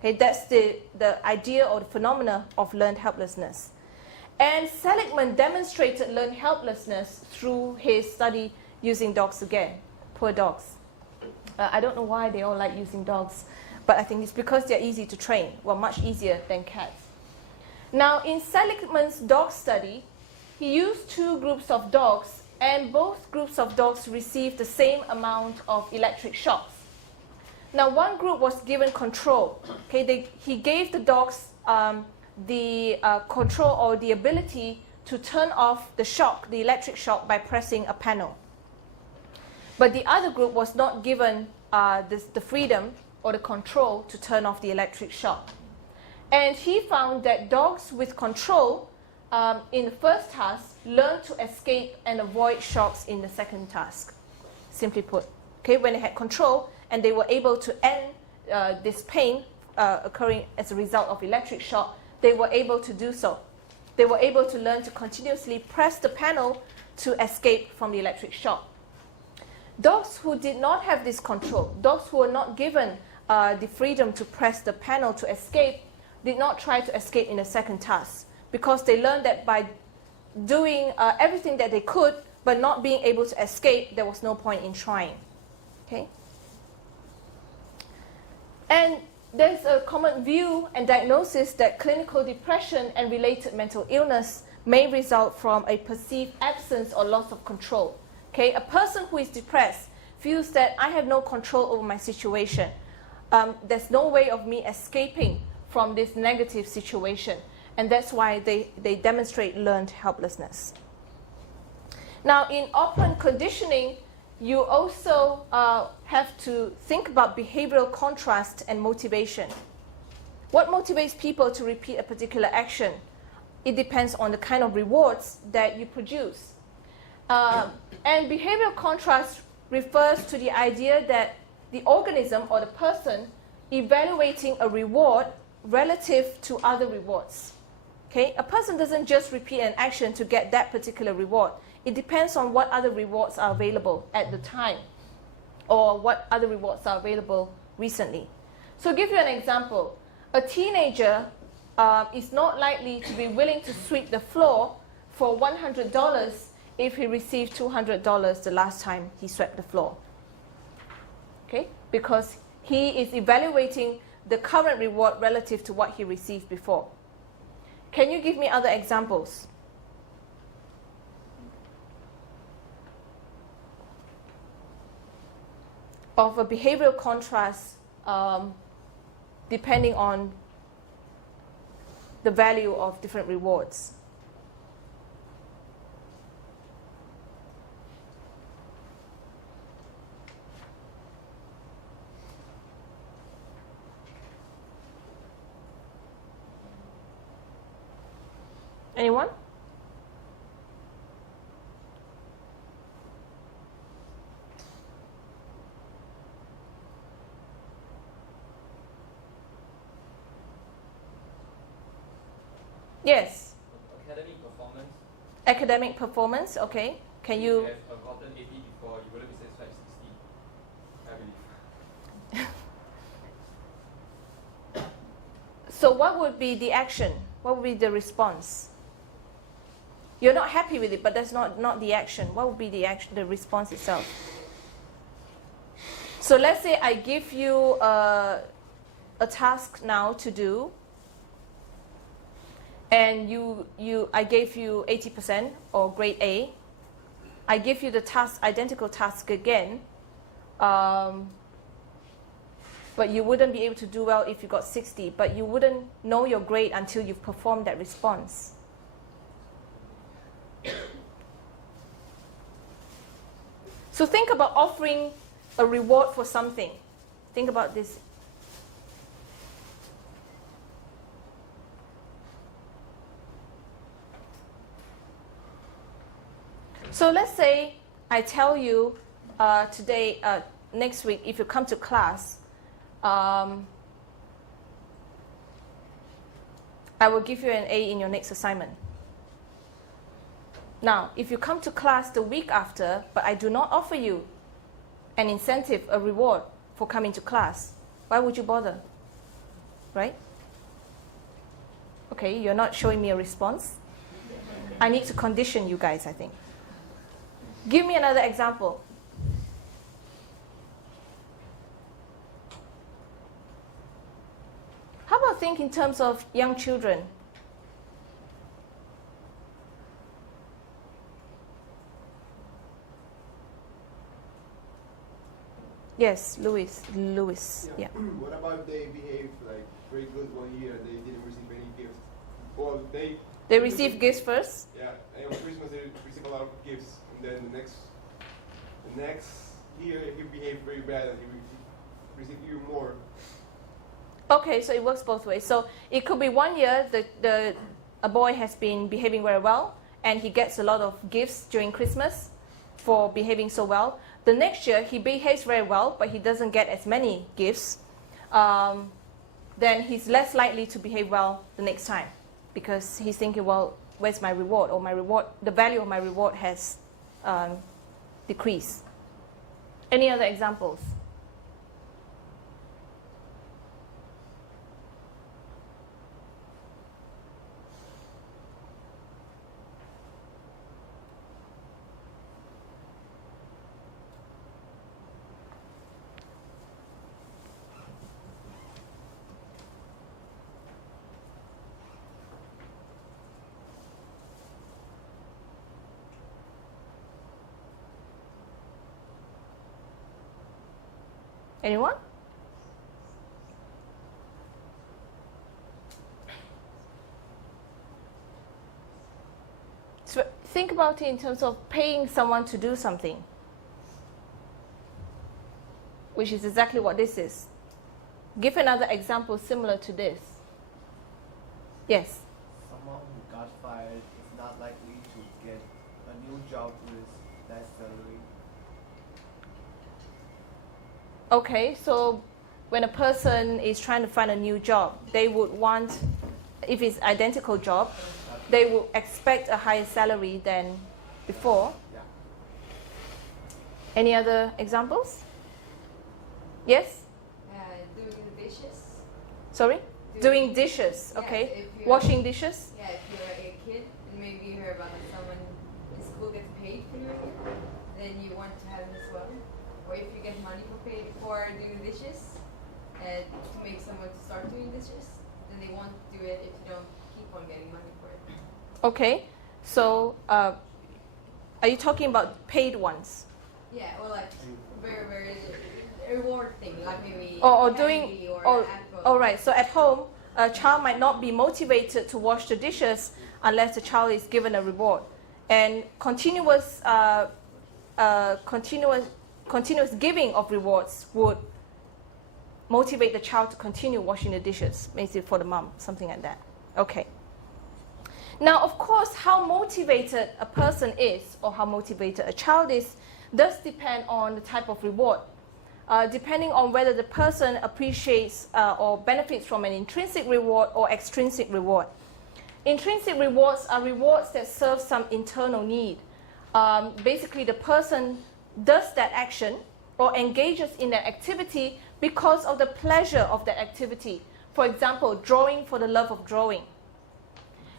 Okay, that's the idea or the phenomena of learned helplessness. And Seligman demonstrated learned helplessness through his study using dogs again. Poor dogs. I don't know why they all like using dogs, but I think it's because they're easy to train. Well, much easier than cats. Now, in Seligman's dog study, he used two groups of dogs, and both groups of dogs received the same amount of electric shocks. Now, one group was given control. Okay, he gave the dogs the control or the ability to turn off the shock, the electric shock, by pressing a panel. But the other group was not given the freedom or the control to turn off the electric shock. And he found that dogs with control in the first task learned to escape and avoid shocks in the second task. Simply put, okay, when they had control and they were able to end this pain occurring as a result of electric shock, they were able to do so. They were able to learn to continuously press the panel to escape from the electric shock. Dogs who did not have this control, dogs who were not given the freedom to press the panel to escape, did not try to escape in the second task, because they learned that by doing everything that they could but not being able to escape, there was no point in trying. Okay? And there's a common view and diagnosis that clinical depression and related mental illness may result from a perceived absence or loss of control. Okay? A person who is depressed feels that I have no control over my situation. There's no way of me escaping from this negative situation. And that's why they demonstrate learned helplessness. Now, in operant conditioning, you also have to think about behavioral contrast and motivation. What motivates people to repeat a particular action? It depends on the kind of rewards that you produce. And behavioral contrast refers to the idea that the organism or the person evaluating a reward relative to other rewards. Okay? A person doesn't just repeat an action to get that particular reward. It depends on what other rewards are available at the time or what other rewards are available recently. So to give you an example, a teenager is not likely to be willing to sweep the floor for $100 if he received $200 the last time he swept the floor. Okay? Because he is evaluating the current reward relative to what he received before. Can you give me other examples? Of a behavioral contrast depending on the value of different rewards. Anyone? Yes. Academic performance. Academic performance, okay. Can you... If you have gotten 80 before, you wouldn't be satisfied with 60, I believe. So what would be the action? What would be the response? You're not happy with it, but that's not the action. What would be the action, the response itself? So let's say I give you a task now to do, and I gave you 80% or grade A. I give you the task, identical task again, but you wouldn't be able to do well if you got 60, but you wouldn't know your grade until you've performed that response. So think about offering a reward for something. Think about this. So let's say I tell you today, next week, if you come to class, I will give you an A in your next assignment. Now, if you come to class the week after, but I do not offer you an incentive, a reward for coming to class, why would you bother? Right? Okay, you're not showing me a response. I need to condition you guys, I think. Give me another example. How about think in terms of young children? Yes, Louis. Yeah. What about if they behave like very good 1 year and they didn't receive any gifts? Well, They receive gifts first? Yeah, and on Christmas they receive a lot of gifts, and then the next year if you behave very bad and you receive even more. Okay, so it works both ways. So it could be 1 year a boy has been behaving very well, and he gets a lot of gifts during Christmas for behaving so well. The next year he behaves very well, but he doesn't get as many gifts. Then he's less likely to behave well the next time, because he's thinking, well, where's my reward? Or my reward, the value of my reward has decreased. Any other examples? Anyone? So think about it in terms of paying someone to do something, which is exactly what this is. Give another example similar to this. Yes? Someone who got fired is not likely to get a new job with less salary. Okay, so when a person is trying to find a new job, they would want, if it's identical job, they would expect a higher salary than before. Yeah. Any other examples? Yes? Doing the dishes. Sorry? Doing dishes, Yeah, okay. if you're- Washing dishes? Yeah, if you're a kid and maybe you hear about that someone in school gets paid for doing it, then you want to have it as well. Or if you get money for doing the dishes, and to make someone to start doing dishes, then they won't do it if you don't keep on getting money for it. Okay, so are you talking about paid ones? Yeah, or like very, very reward thing, like maybe Or candy doing, or an apple. all right, so at home, a child might not be motivated to wash the dishes unless the child is given a reward. And continuous giving of rewards would motivate the child to continue washing the dishes, maybe for the mom, something like that. Okay. Now, of course, how motivated a person is or how motivated a child is does depend on the type of reward. Depending on whether the person appreciates or benefits from an intrinsic reward or extrinsic reward. Intrinsic rewards are rewards that serve some internal need. Basically, the person does that action or engages in that activity because of the pleasure of that activity. For example, drawing for the love of drawing.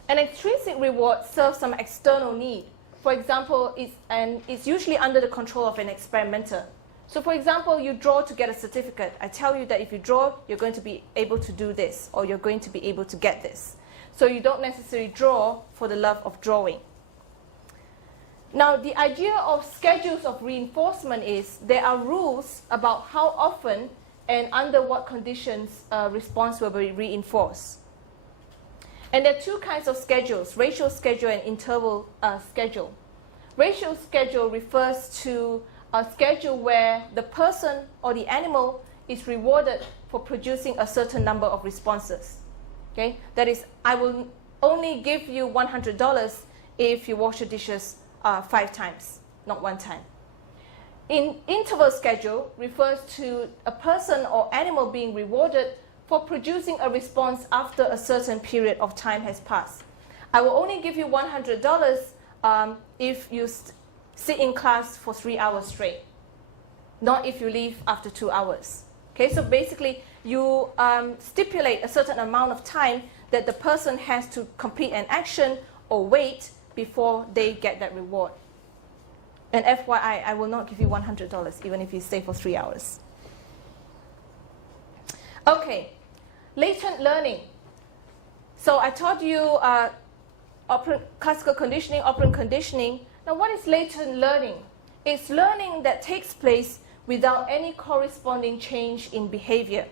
An extrinsic reward serves some external need. For example, it's usually under the control of an experimenter. So for example, you draw to get a certificate. I tell you that if you draw, you're going to be able to do this, or you're going to be able to get this. So you don't necessarily draw for the love of drawing. Now, the idea of schedules of reinforcement is there are rules about how often and under what conditions a response will be reinforced. And there are two kinds of schedules, ratio schedule and interval schedule. Ratio schedule refers to a schedule where the person or the animal is rewarded for producing a certain number of responses. Okay? That is, I will only give you $100 if you wash your dishes 5 times, not 1 time. In interval schedule refers to a person or animal being rewarded for producing a response after a certain period of time has passed. I will only give you $100 if you sit in class for 3 hours straight, not if you leave after 2 hours. Okay, so basically you stipulate a certain amount of time that the person has to complete an action or wait before they get that reward. And FYI, I will not give you $100 even if you stay for 3 hours. Okay, latent learning. So I taught you classical conditioning, operant conditioning. Now what is latent learning? It's learning that takes place without any corresponding change in behavior.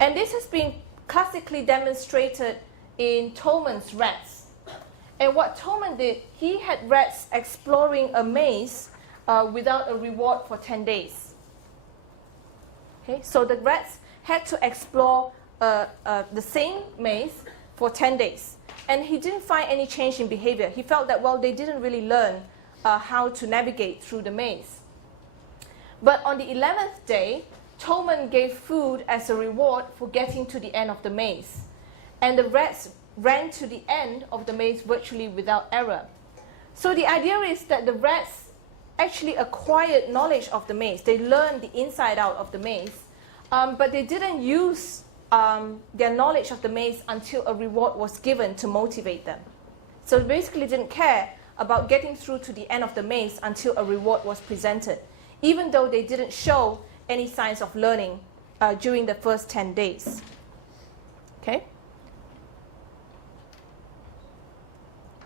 And this has been classically demonstrated in Tolman's rats. And what Tolman did, he had rats exploring a maze without a reward for 10 days. Okay, so the rats had to explore the same maze for 10 days. And he didn't find any change in behavior. He felt that, well, they didn't really learn how to navigate through the maze. But on the 11th day, Tolman gave food as a reward for getting to the end of the maze. And the rats ran to the end of the maze virtually without error. So the idea is that the rats actually acquired knowledge of the maze. They learned the inside out of the maze, but they didn't use their knowledge of the maze until a reward was given to motivate them. So they basically didn't care about getting through to the end of the maze until a reward was presented, even though they didn't show any signs of learning during the first 10 days. Okay?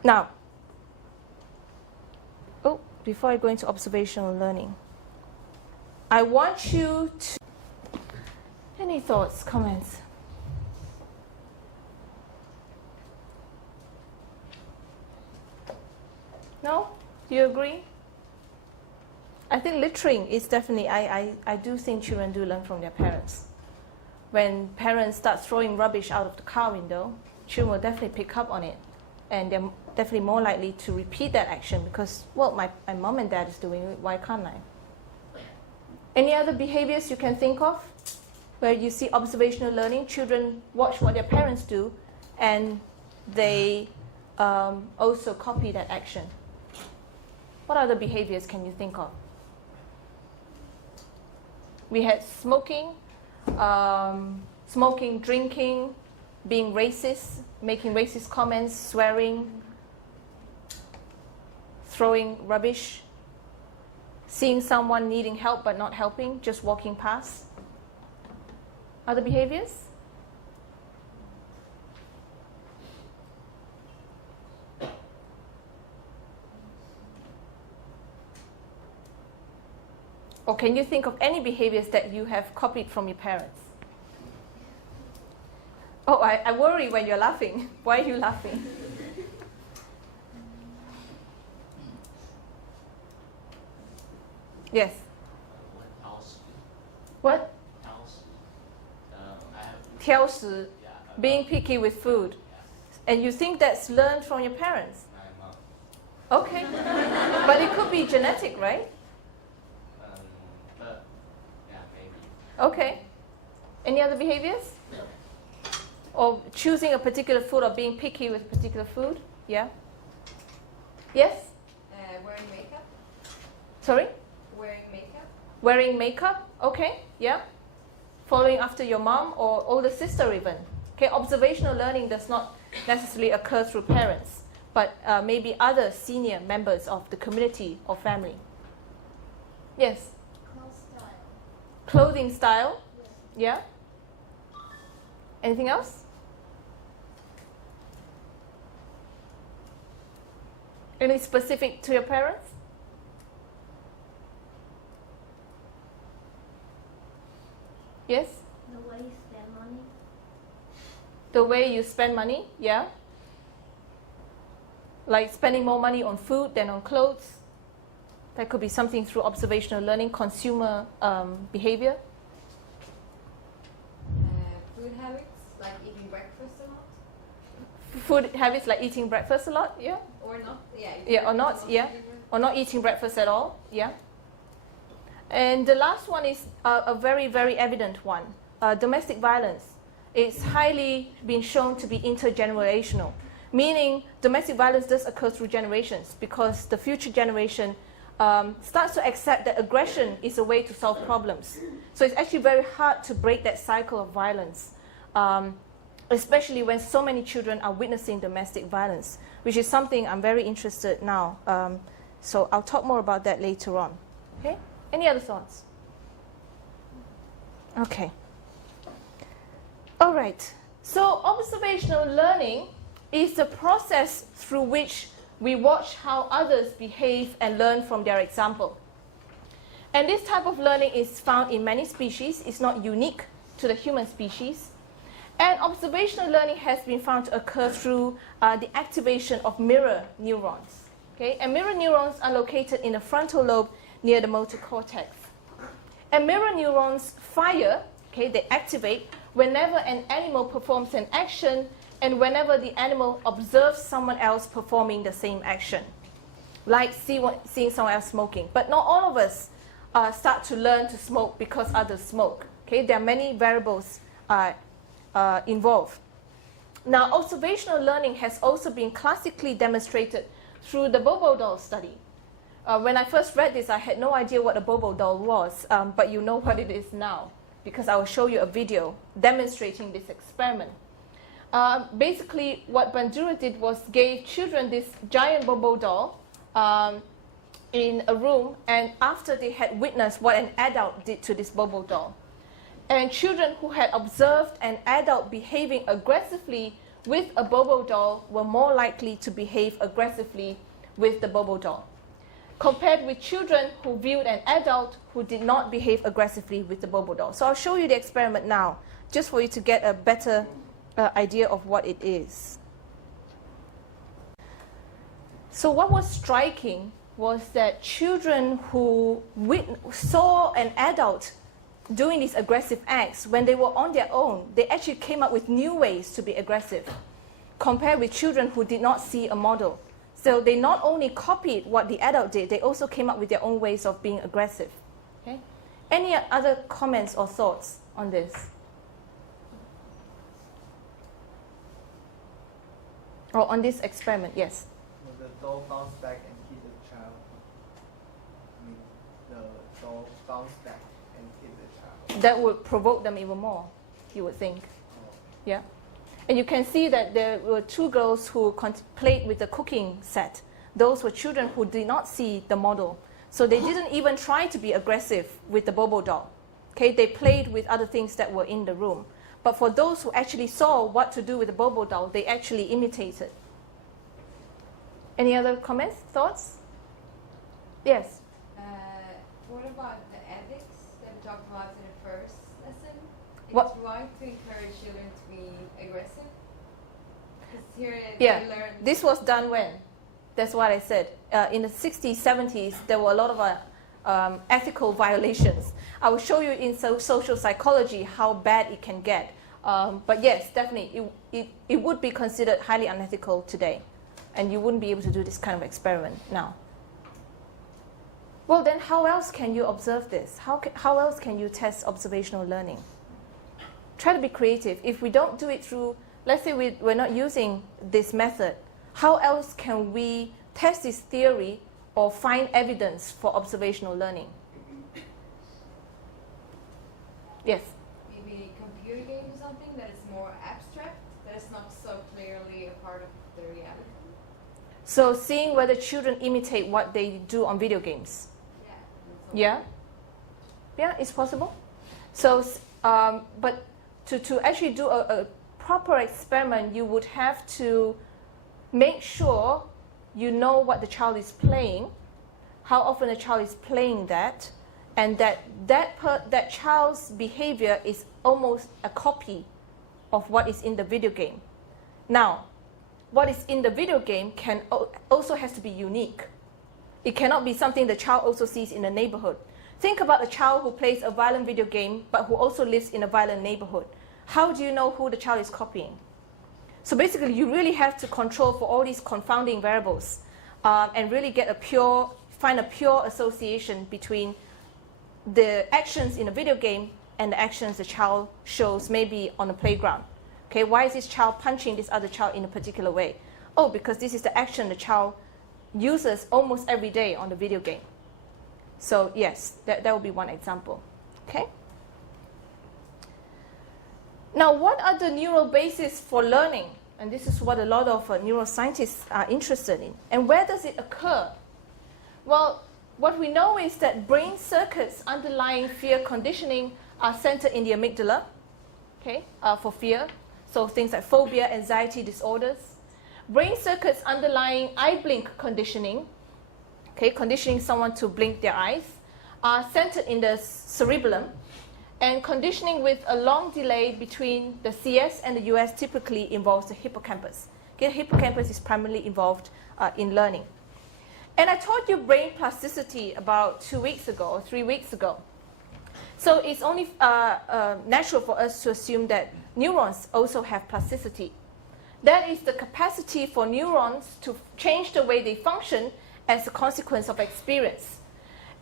Now, before I go into observational learning, I want you to... Any thoughts, comments? No? Do you agree? I think littering is definitely, I do think children do learn from their parents. When parents start throwing rubbish out of the car window, children will definitely pick up on it. And they're definitely more likely to repeat that action because, well, my mom and dad is doing it, why can't I? Any other behaviors you can think of where you see observational learning? Children watch what their parents do and they also copy that action. What other behaviors can you think of? We had smoking, drinking, being racist, making racist comments, swearing, throwing rubbish, seeing someone needing help but not helping, just walking past. Other behaviors? Or can you think of any behaviors that you have copied from your parents? Oh, I worry when you're laughing. Why are you laughing? Yes? What? 挑食. Being picky with food. And you think that's learned from your parents? Okay. But it could be genetic, right? Okay. Any other behaviors? Or choosing a particular food or being picky with a particular food? Yeah? Yes? Wearing makeup. Sorry? Wearing makeup. Wearing makeup? Okay. Yeah? following after your mom or older sister even. Okay, observational learning does not necessarily occur through parents, but maybe other senior members of the community or family. Yes? Clothing style? Yeah? Anything else? Any specific to your parents? Yes? The way you spend money. The way you spend money, yeah? Like spending more money on food than on clothes. That could be something through observational learning, consumer behavior. Food habits, like eating breakfast a lot. Food habits like eating breakfast a lot, yeah? Or not, yeah. Yeah, or not, yeah. Or not eating breakfast at all, yeah? And the last one is a very, very evident one. Domestic violence is highly been shown to be intergenerational, meaning domestic violence does occur through generations because the future generation starts to accept that aggression is a way to solve problems. So it's actually very hard to break that cycle of violence, especially when so many children are witnessing domestic violence, which is something I'm very interested in now. So I'll talk more about that later on. Okay? Any other thoughts? Okay. All right. So observational learning is the process through which we watch how others behave and learn from their example. And this type of learning is found in many species. It's not unique to the human species. And observational learning has been found to occur through the activation of mirror neurons. Okay? And mirror neurons are located in the frontal lobe near the motor cortex. And mirror neurons fire, okay, they activate whenever an animal performs an action and whenever the animal observes someone else performing the same action, like seeing someone else smoking. But not all of us start to learn to smoke because others smoke. Okay? There are many variables involved. Now, observational learning has also been classically demonstrated through the Bobo doll study. When I first read this, I had no idea what a Bobo doll was, but you know what it is now, because I will show you a video demonstrating this experiment. Basically, what Bandura did was gave children this giant Bobo doll in a room, and after they had witnessed what an adult did to this Bobo doll. And children who had observed an adult behaving aggressively with a Bobo doll were more likely to behave aggressively with the Bobo doll, compared with children who viewed an adult who did not behave aggressively with the Bobo doll. So I'll show you the experiment now, just for you to get a better idea of what it is. So what was striking was that children who saw an adult doing these aggressive acts, when they were on their own, they actually came up with new ways to be aggressive, compared with children who did not see a model. So they not only copied what the adult did, they also came up with their own ways of being aggressive. Okay? Any other comments or thoughts on this? Or on this experiment, yes? The doll bounced back and hit the child. I mean, the doll bounced back and hit the child. That would provoke them even more, you would think. Yeah? And you can see that there were two girls who played with the cooking set. Those were children who did not see the model. So they didn't even try to be aggressive with the Bobo doll. Okay? They played with other things that were in the room. But for those who actually saw what to do with the Bobo doll, they actually imitated. Any other comments, thoughts? Yes? What about the ethics that we talked about in the first lesson? What? It's right to encourage children to be aggressive? Because here Yeah, they learn. this was done when? That's what I said. In the 60s, 70s, there were a lot of ethical violations. I will show you in social psychology how bad it can get. But yes, definitely, it would be considered highly unethical today. And you wouldn't be able to do this kind of experiment now. Well, then how else can you observe this? How else can you test observational learning? Try to be creative. If we don't do it through, let's say we're not using this method, how else can we test this theory or find evidence for observational learning? Yes? Maybe something that is more abstract, that is not so clearly a part of the reality. So seeing whether children imitate what they do on video games. Yeah. that's all. Yeah? Yeah, it's possible. So, but to actually do a proper experiment, you would have to make sure you know what the child is playing, how often the child is playing that, and that child's behavior is almost a copy of what is in the video game. Now, what is in the video game also has to be unique. It cannot be something the child also sees in the neighborhood. Think about a child who plays a violent video game but who also lives in a violent neighborhood. How do you know who the child is copying? So basically, you really have to control for all these confounding variables and really find a pure association between the actions in a video game and the actions the child shows maybe on the playground. Okay, why is this child punching this other child in a particular way? Oh, because this is the action the child uses almost every day on the video game. So yes, that would be one example. Okay. Now, what are the neural bases for learning? And this is what a lot of neuroscientists are interested in. And where does it occur? Well, what we know is that brain circuits underlying fear conditioning are centered in the amygdala, okay, for fear. So things like phobia, anxiety disorders. Brain circuits underlying eye blink conditioning, okay, conditioning someone to blink their eyes, are centered in the cerebellum. And conditioning with a long delay between the CS and the US typically involves the hippocampus. Okay, the hippocampus is primarily involved in learning. And I taught you brain plasticity about 2 weeks ago or 3 weeks ago. So it's only natural for us to assume that neurons also have plasticity. That is the capacity for neurons to change the way they function as a consequence of experience.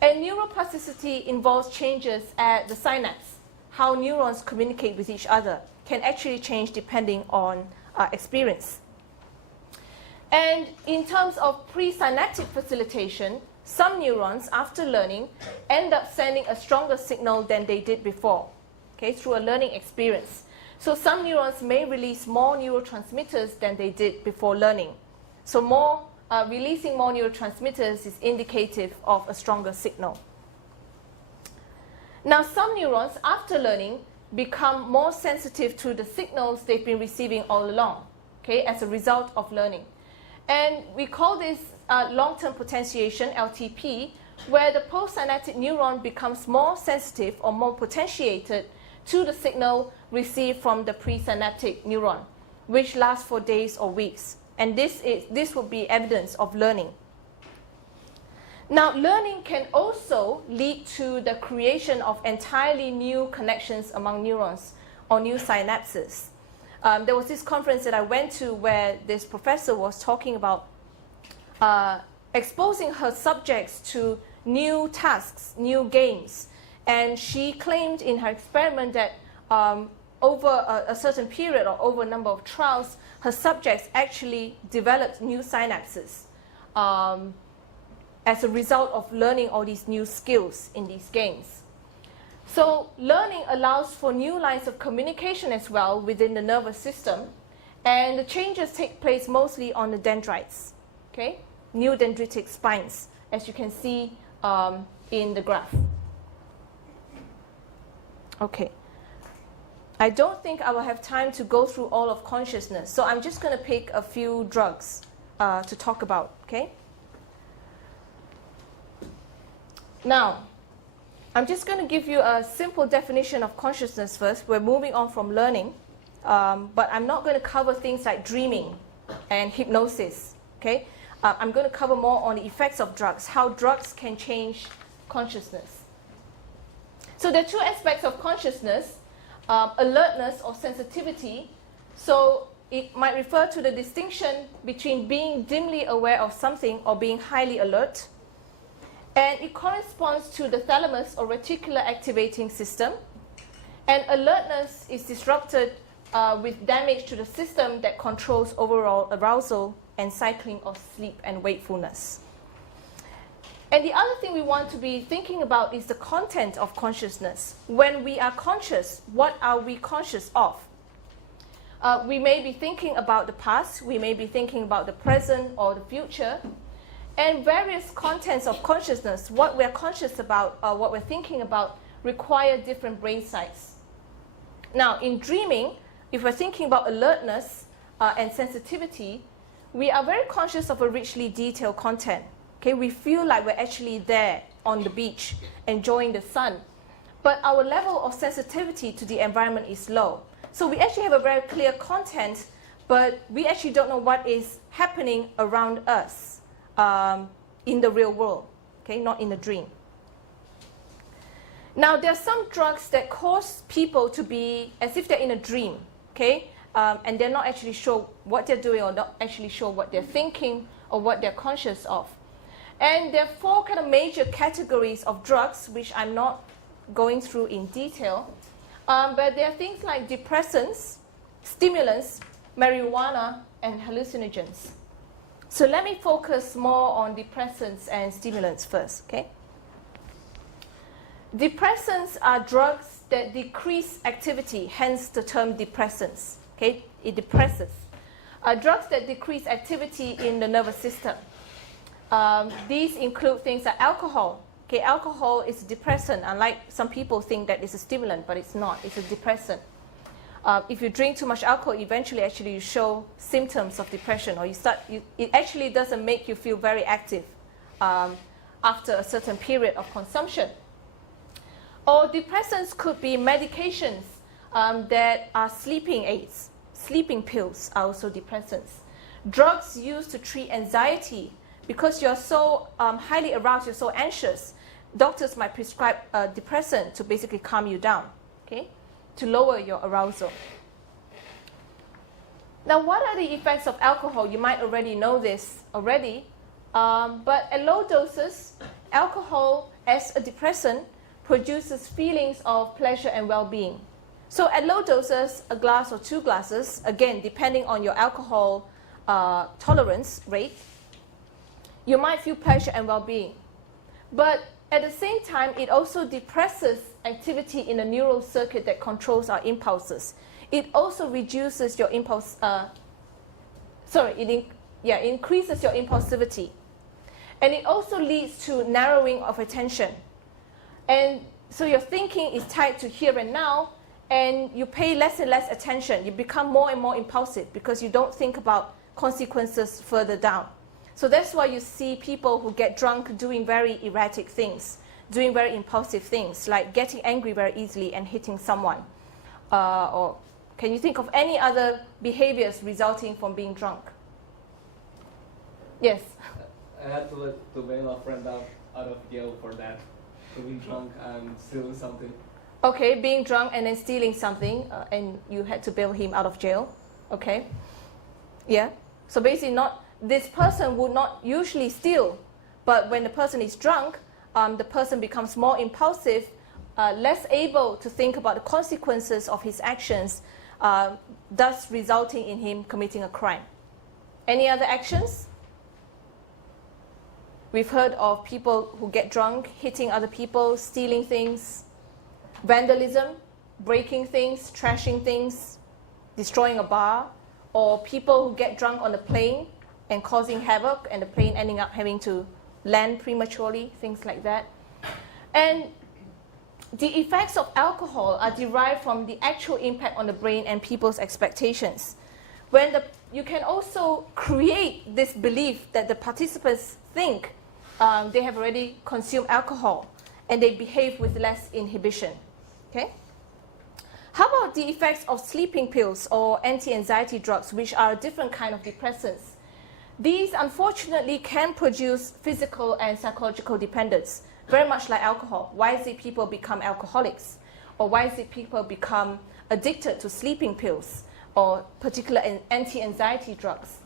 And neuroplasticity involves changes at the synapse. How neurons communicate with each other can actually change depending on experience. And in terms of presynaptic facilitation, some neurons, after learning, end up sending a stronger signal than they did before, okay, through a learning experience. So some neurons may release more neurotransmitters than they did before learning. So releasing more neurotransmitters is indicative of a stronger signal. Now, some neurons, after learning, become more sensitive to the signals they've been receiving all along, okay, as a result of learning. And we call this long-term potentiation, LTP, where the postsynaptic neuron becomes more sensitive or more potentiated to the signal received from the presynaptic neuron, which lasts for days or weeks. And this would be evidence of learning. Now, learning can also lead to the creation of entirely new connections among neurons or new synapses. There was this conference that I went to where this professor was talking about exposing her subjects to new tasks, new games. And she claimed in her experiment that over a certain period or over a number of trials, her subjects actually developed new synapses as a result of learning all these new skills in these games. So learning allows for new lines of communication as well within the nervous system. And the changes take place mostly on the dendrites, okay? New dendritic spines, as you can see in the graph. Okay. I don't think I will have time to go through all of consciousness, so I'm just going to pick a few drugs to talk about, okay? Now, I'm just going to give you a simple definition of consciousness first. We're moving on from learning, but I'm not going to cover things like dreaming and hypnosis, okay? I'm going to cover more on the effects of drugs, how drugs can change consciousness. So there are two aspects of consciousness, alertness or sensitivity. So it might refer to the distinction between being dimly aware of something or being highly alert. And it corresponds to the thalamus or reticular activating system. And alertness is disrupted with damage to the system that controls overall arousal and cycling of sleep and wakefulness. And the other thing we want to be thinking about is the content of consciousness. When we are conscious, what are we conscious of? We may be thinking about the past, we may be thinking about the present or the future, and various contents of consciousness, what we're conscious about, what we're thinking about, require different brain sites. Now, in dreaming, if we're thinking about alertness and sensitivity, we are very conscious of a richly detailed content. Okay, we feel like we're actually there on the beach, enjoying the sun. But our level of sensitivity to the environment is low. So we actually have a very clear content, but we actually don't know what is happening around us in the real world, okay, not in the dream. Now, there are some drugs that cause people to be as if they're in a dream, okay, and they're not actually sure what they're doing or not actually sure what they're thinking or what they're conscious of. And there are 4 kind of major categories of drugs, which I'm not going through in detail. But there are things like depressants, stimulants, marijuana, and hallucinogens. So let me focus more on depressants and stimulants first, okay? Depressants are drugs that decrease activity, hence the term depressants, okay? It depresses. Drugs that decrease activity in the nervous system. These include things like alcohol. Okay, alcohol is a depressant, unlike some people think that it's a stimulant, but it's not. It's a depressant. If you drink too much alcohol, eventually actually you show symptoms of depression, or it actually doesn't make you feel very active after a certain period of consumption. Or depressants could be medications that are sleeping aids. Sleeping pills are also depressants. Drugs used to treat anxiety. Because you're so highly aroused, you're so anxious, doctors might prescribe a depressant to basically calm you down, okay, to lower your arousal. Now, what are the effects of alcohol? You might already know this already, but at low doses, alcohol as a depressant produces feelings of pleasure and well-being. So at low doses, a glass or 2 glasses, again, depending on your alcohol tolerance rate, you might feel pleasure and well-being. But at the same time, it also depresses activity in the neural circuit that controls our impulses. It also reduces your increases your impulsivity. And it also leads to narrowing of attention. And so your thinking is tied to here and now, and you pay less and less attention. You become more and more impulsive because you don't think about consequences further down. So that's why you see people who get drunk doing very erratic things, doing very impulsive things, like getting angry very easily and hitting someone. Or can you think of any other behaviors resulting from being drunk? Yes? I had to bail a friend out of jail for that, for being drunk and stealing something. Okay, being drunk and then stealing something, and you had to bail him out of jail. Okay. Yeah. So basically this person would not usually steal, but when the person is drunk, the person becomes more impulsive, less able to think about the consequences of his actions, thus resulting in him committing a crime. Any other actions? We've heard of people who get drunk, hitting other people, stealing things, vandalism, breaking things, trashing things, destroying a bar, or people who get drunk on the plane and causing havoc, and the plane ending up having to land prematurely, things like that. And the effects of alcohol are derived from the actual impact on the brain and people's expectations. You can also create this belief that the participants think they have already consumed alcohol, and they behave with less inhibition. Okay? How about the effects of sleeping pills or anti-anxiety drugs, which are a different kind of depressants? These, unfortunately, can produce physical and psychological dependence, very much like alcohol. Why is it people become alcoholics? Or why is it people become addicted to sleeping pills or particular anti-anxiety drugs?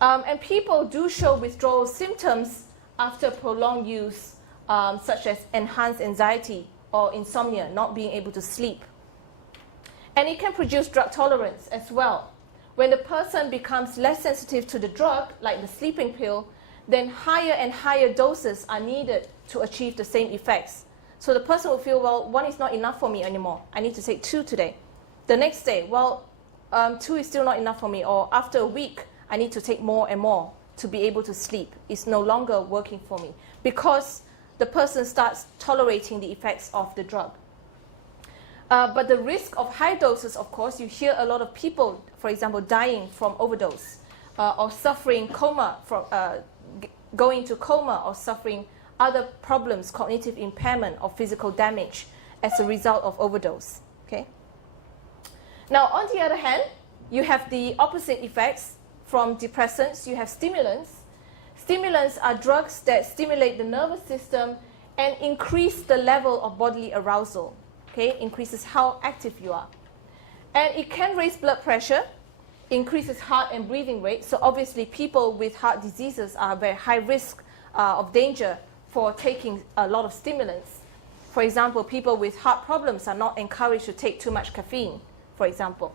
And people do show withdrawal symptoms after prolonged use, such as enhanced anxiety or insomnia, not being able to sleep. And it can produce drug tolerance as well. When the person becomes less sensitive to the drug, like the sleeping pill, then higher and higher doses are needed to achieve the same effects. So the person will feel, well, 1 is not enough for me anymore. I need to take 2 today. The next day, well, 2 is still not enough for me, or after a week, I need to take more and more to be able to sleep. It's no longer working for me because the person starts tolerating the effects of the drug. But the risk of high doses, of course, you hear a lot of people, for example, dying from overdose or suffering coma, from going into coma or suffering other problems, cognitive impairment or physical damage as a result of overdose. Okay? Now, on the other hand, you have the opposite effects from depressants. You have stimulants. Stimulants are drugs that stimulate the nervous system and increase the level of bodily arousal. Okay? Increases how active you are. And it can raise blood pressure, increases heart and breathing rate. So obviously, people with heart diseases are very high risk of danger for taking a lot of stimulants. For example, people with heart problems are not encouraged to take too much caffeine, for example.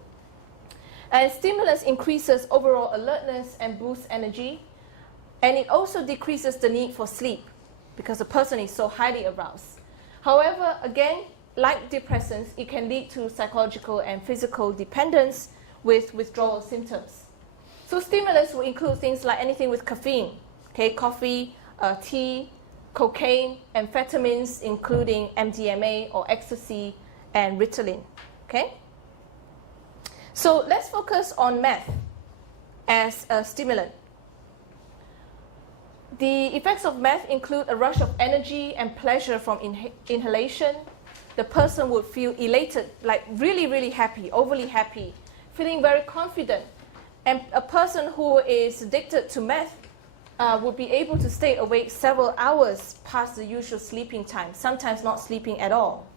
And stimulants increases overall alertness and boosts energy. And it also decreases the need for sleep because the person is so highly aroused. However, again, like depressants, it can lead to psychological and physical dependence with withdrawal symptoms. So stimulants will include things like anything with caffeine, okay, coffee, tea, cocaine, amphetamines, including MDMA or ecstasy, and Ritalin. Okay? So let's focus on meth as a stimulant. The effects of meth include a rush of energy and pleasure from inhalation. The person would feel elated, like really, really happy, overly happy, feeling very confident. And a person who is addicted to meth would be able to stay awake several hours past the usual sleeping time, sometimes not sleeping at all.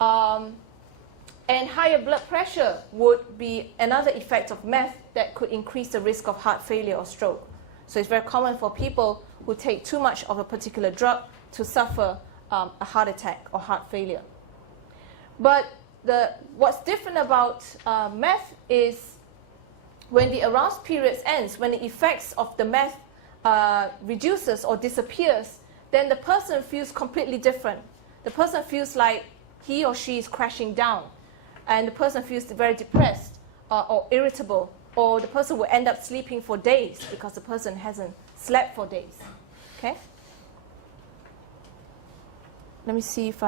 And higher blood pressure would be another effect of meth that could increase the risk of heart failure or stroke. So it's very common for people who take too much of a particular drug to suffer a heart attack or heart failure. But what's different about meth is when the aroused period ends, when the effects of the meth reduces or disappears, then the person feels completely different. The person feels like he or she is crashing down, and the person feels very depressed or irritable, or the person will end up sleeping for days because the person hasn't slept for days. Okay? Let me see if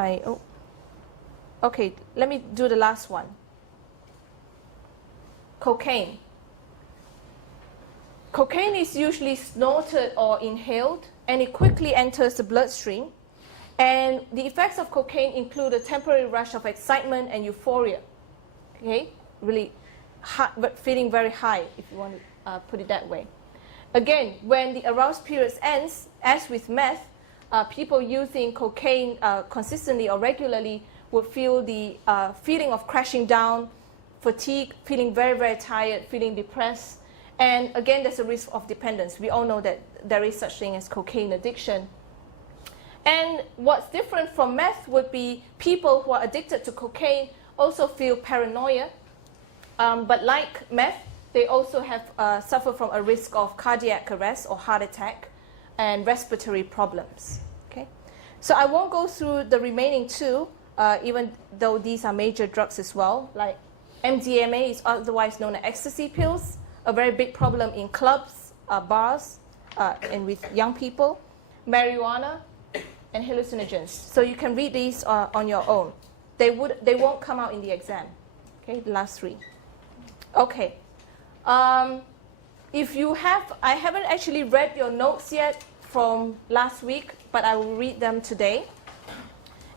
okay, let me do the last one. Cocaine. Cocaine is usually snorted or inhaled, and it quickly enters the bloodstream. And the effects of cocaine include a temporary rush of excitement and euphoria. Okay? Really high, feeling very high, if you want to put it that way. Again, when the aroused period ends, as with meth, people using cocaine consistently or regularly would feel the feeling of crashing down, fatigue, feeling very, very tired, feeling depressed. And again, there's a risk of dependence. We all know that there is such thing as cocaine addiction. And what's different from meth would be people who are addicted to cocaine also feel paranoia. But like meth, they also have suffer from a risk of cardiac arrest or heart attack and respiratory problems. Okay? So I won't go through the remaining two, even though these are major drugs as well. Like MDMA is otherwise known as ecstasy pills, a very big problem in clubs, bars, and with young people. Marijuana and hallucinogens. So you can read these on your own. They won't come out in the exam. Okay, the last three. Okay. If you have, I haven't actually read your notes yet from last week, but I will read them today.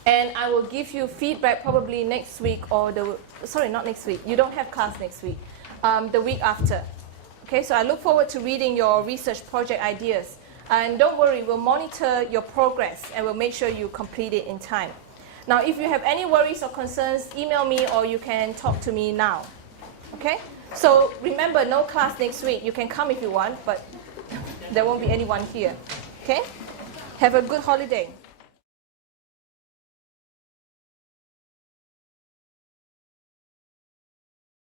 And I will give you feedback probably next week or not next week. You don't have class next week. The week after. Okay, so I look forward to reading your research project ideas. And don't worry, we'll monitor your progress and we'll make sure you complete it in time. Now, if you have any worries or concerns, email me or you can talk to me now. Okay? So remember, no class next week. You can come if you want, but there won't be anyone here. Okay? Have a good holiday.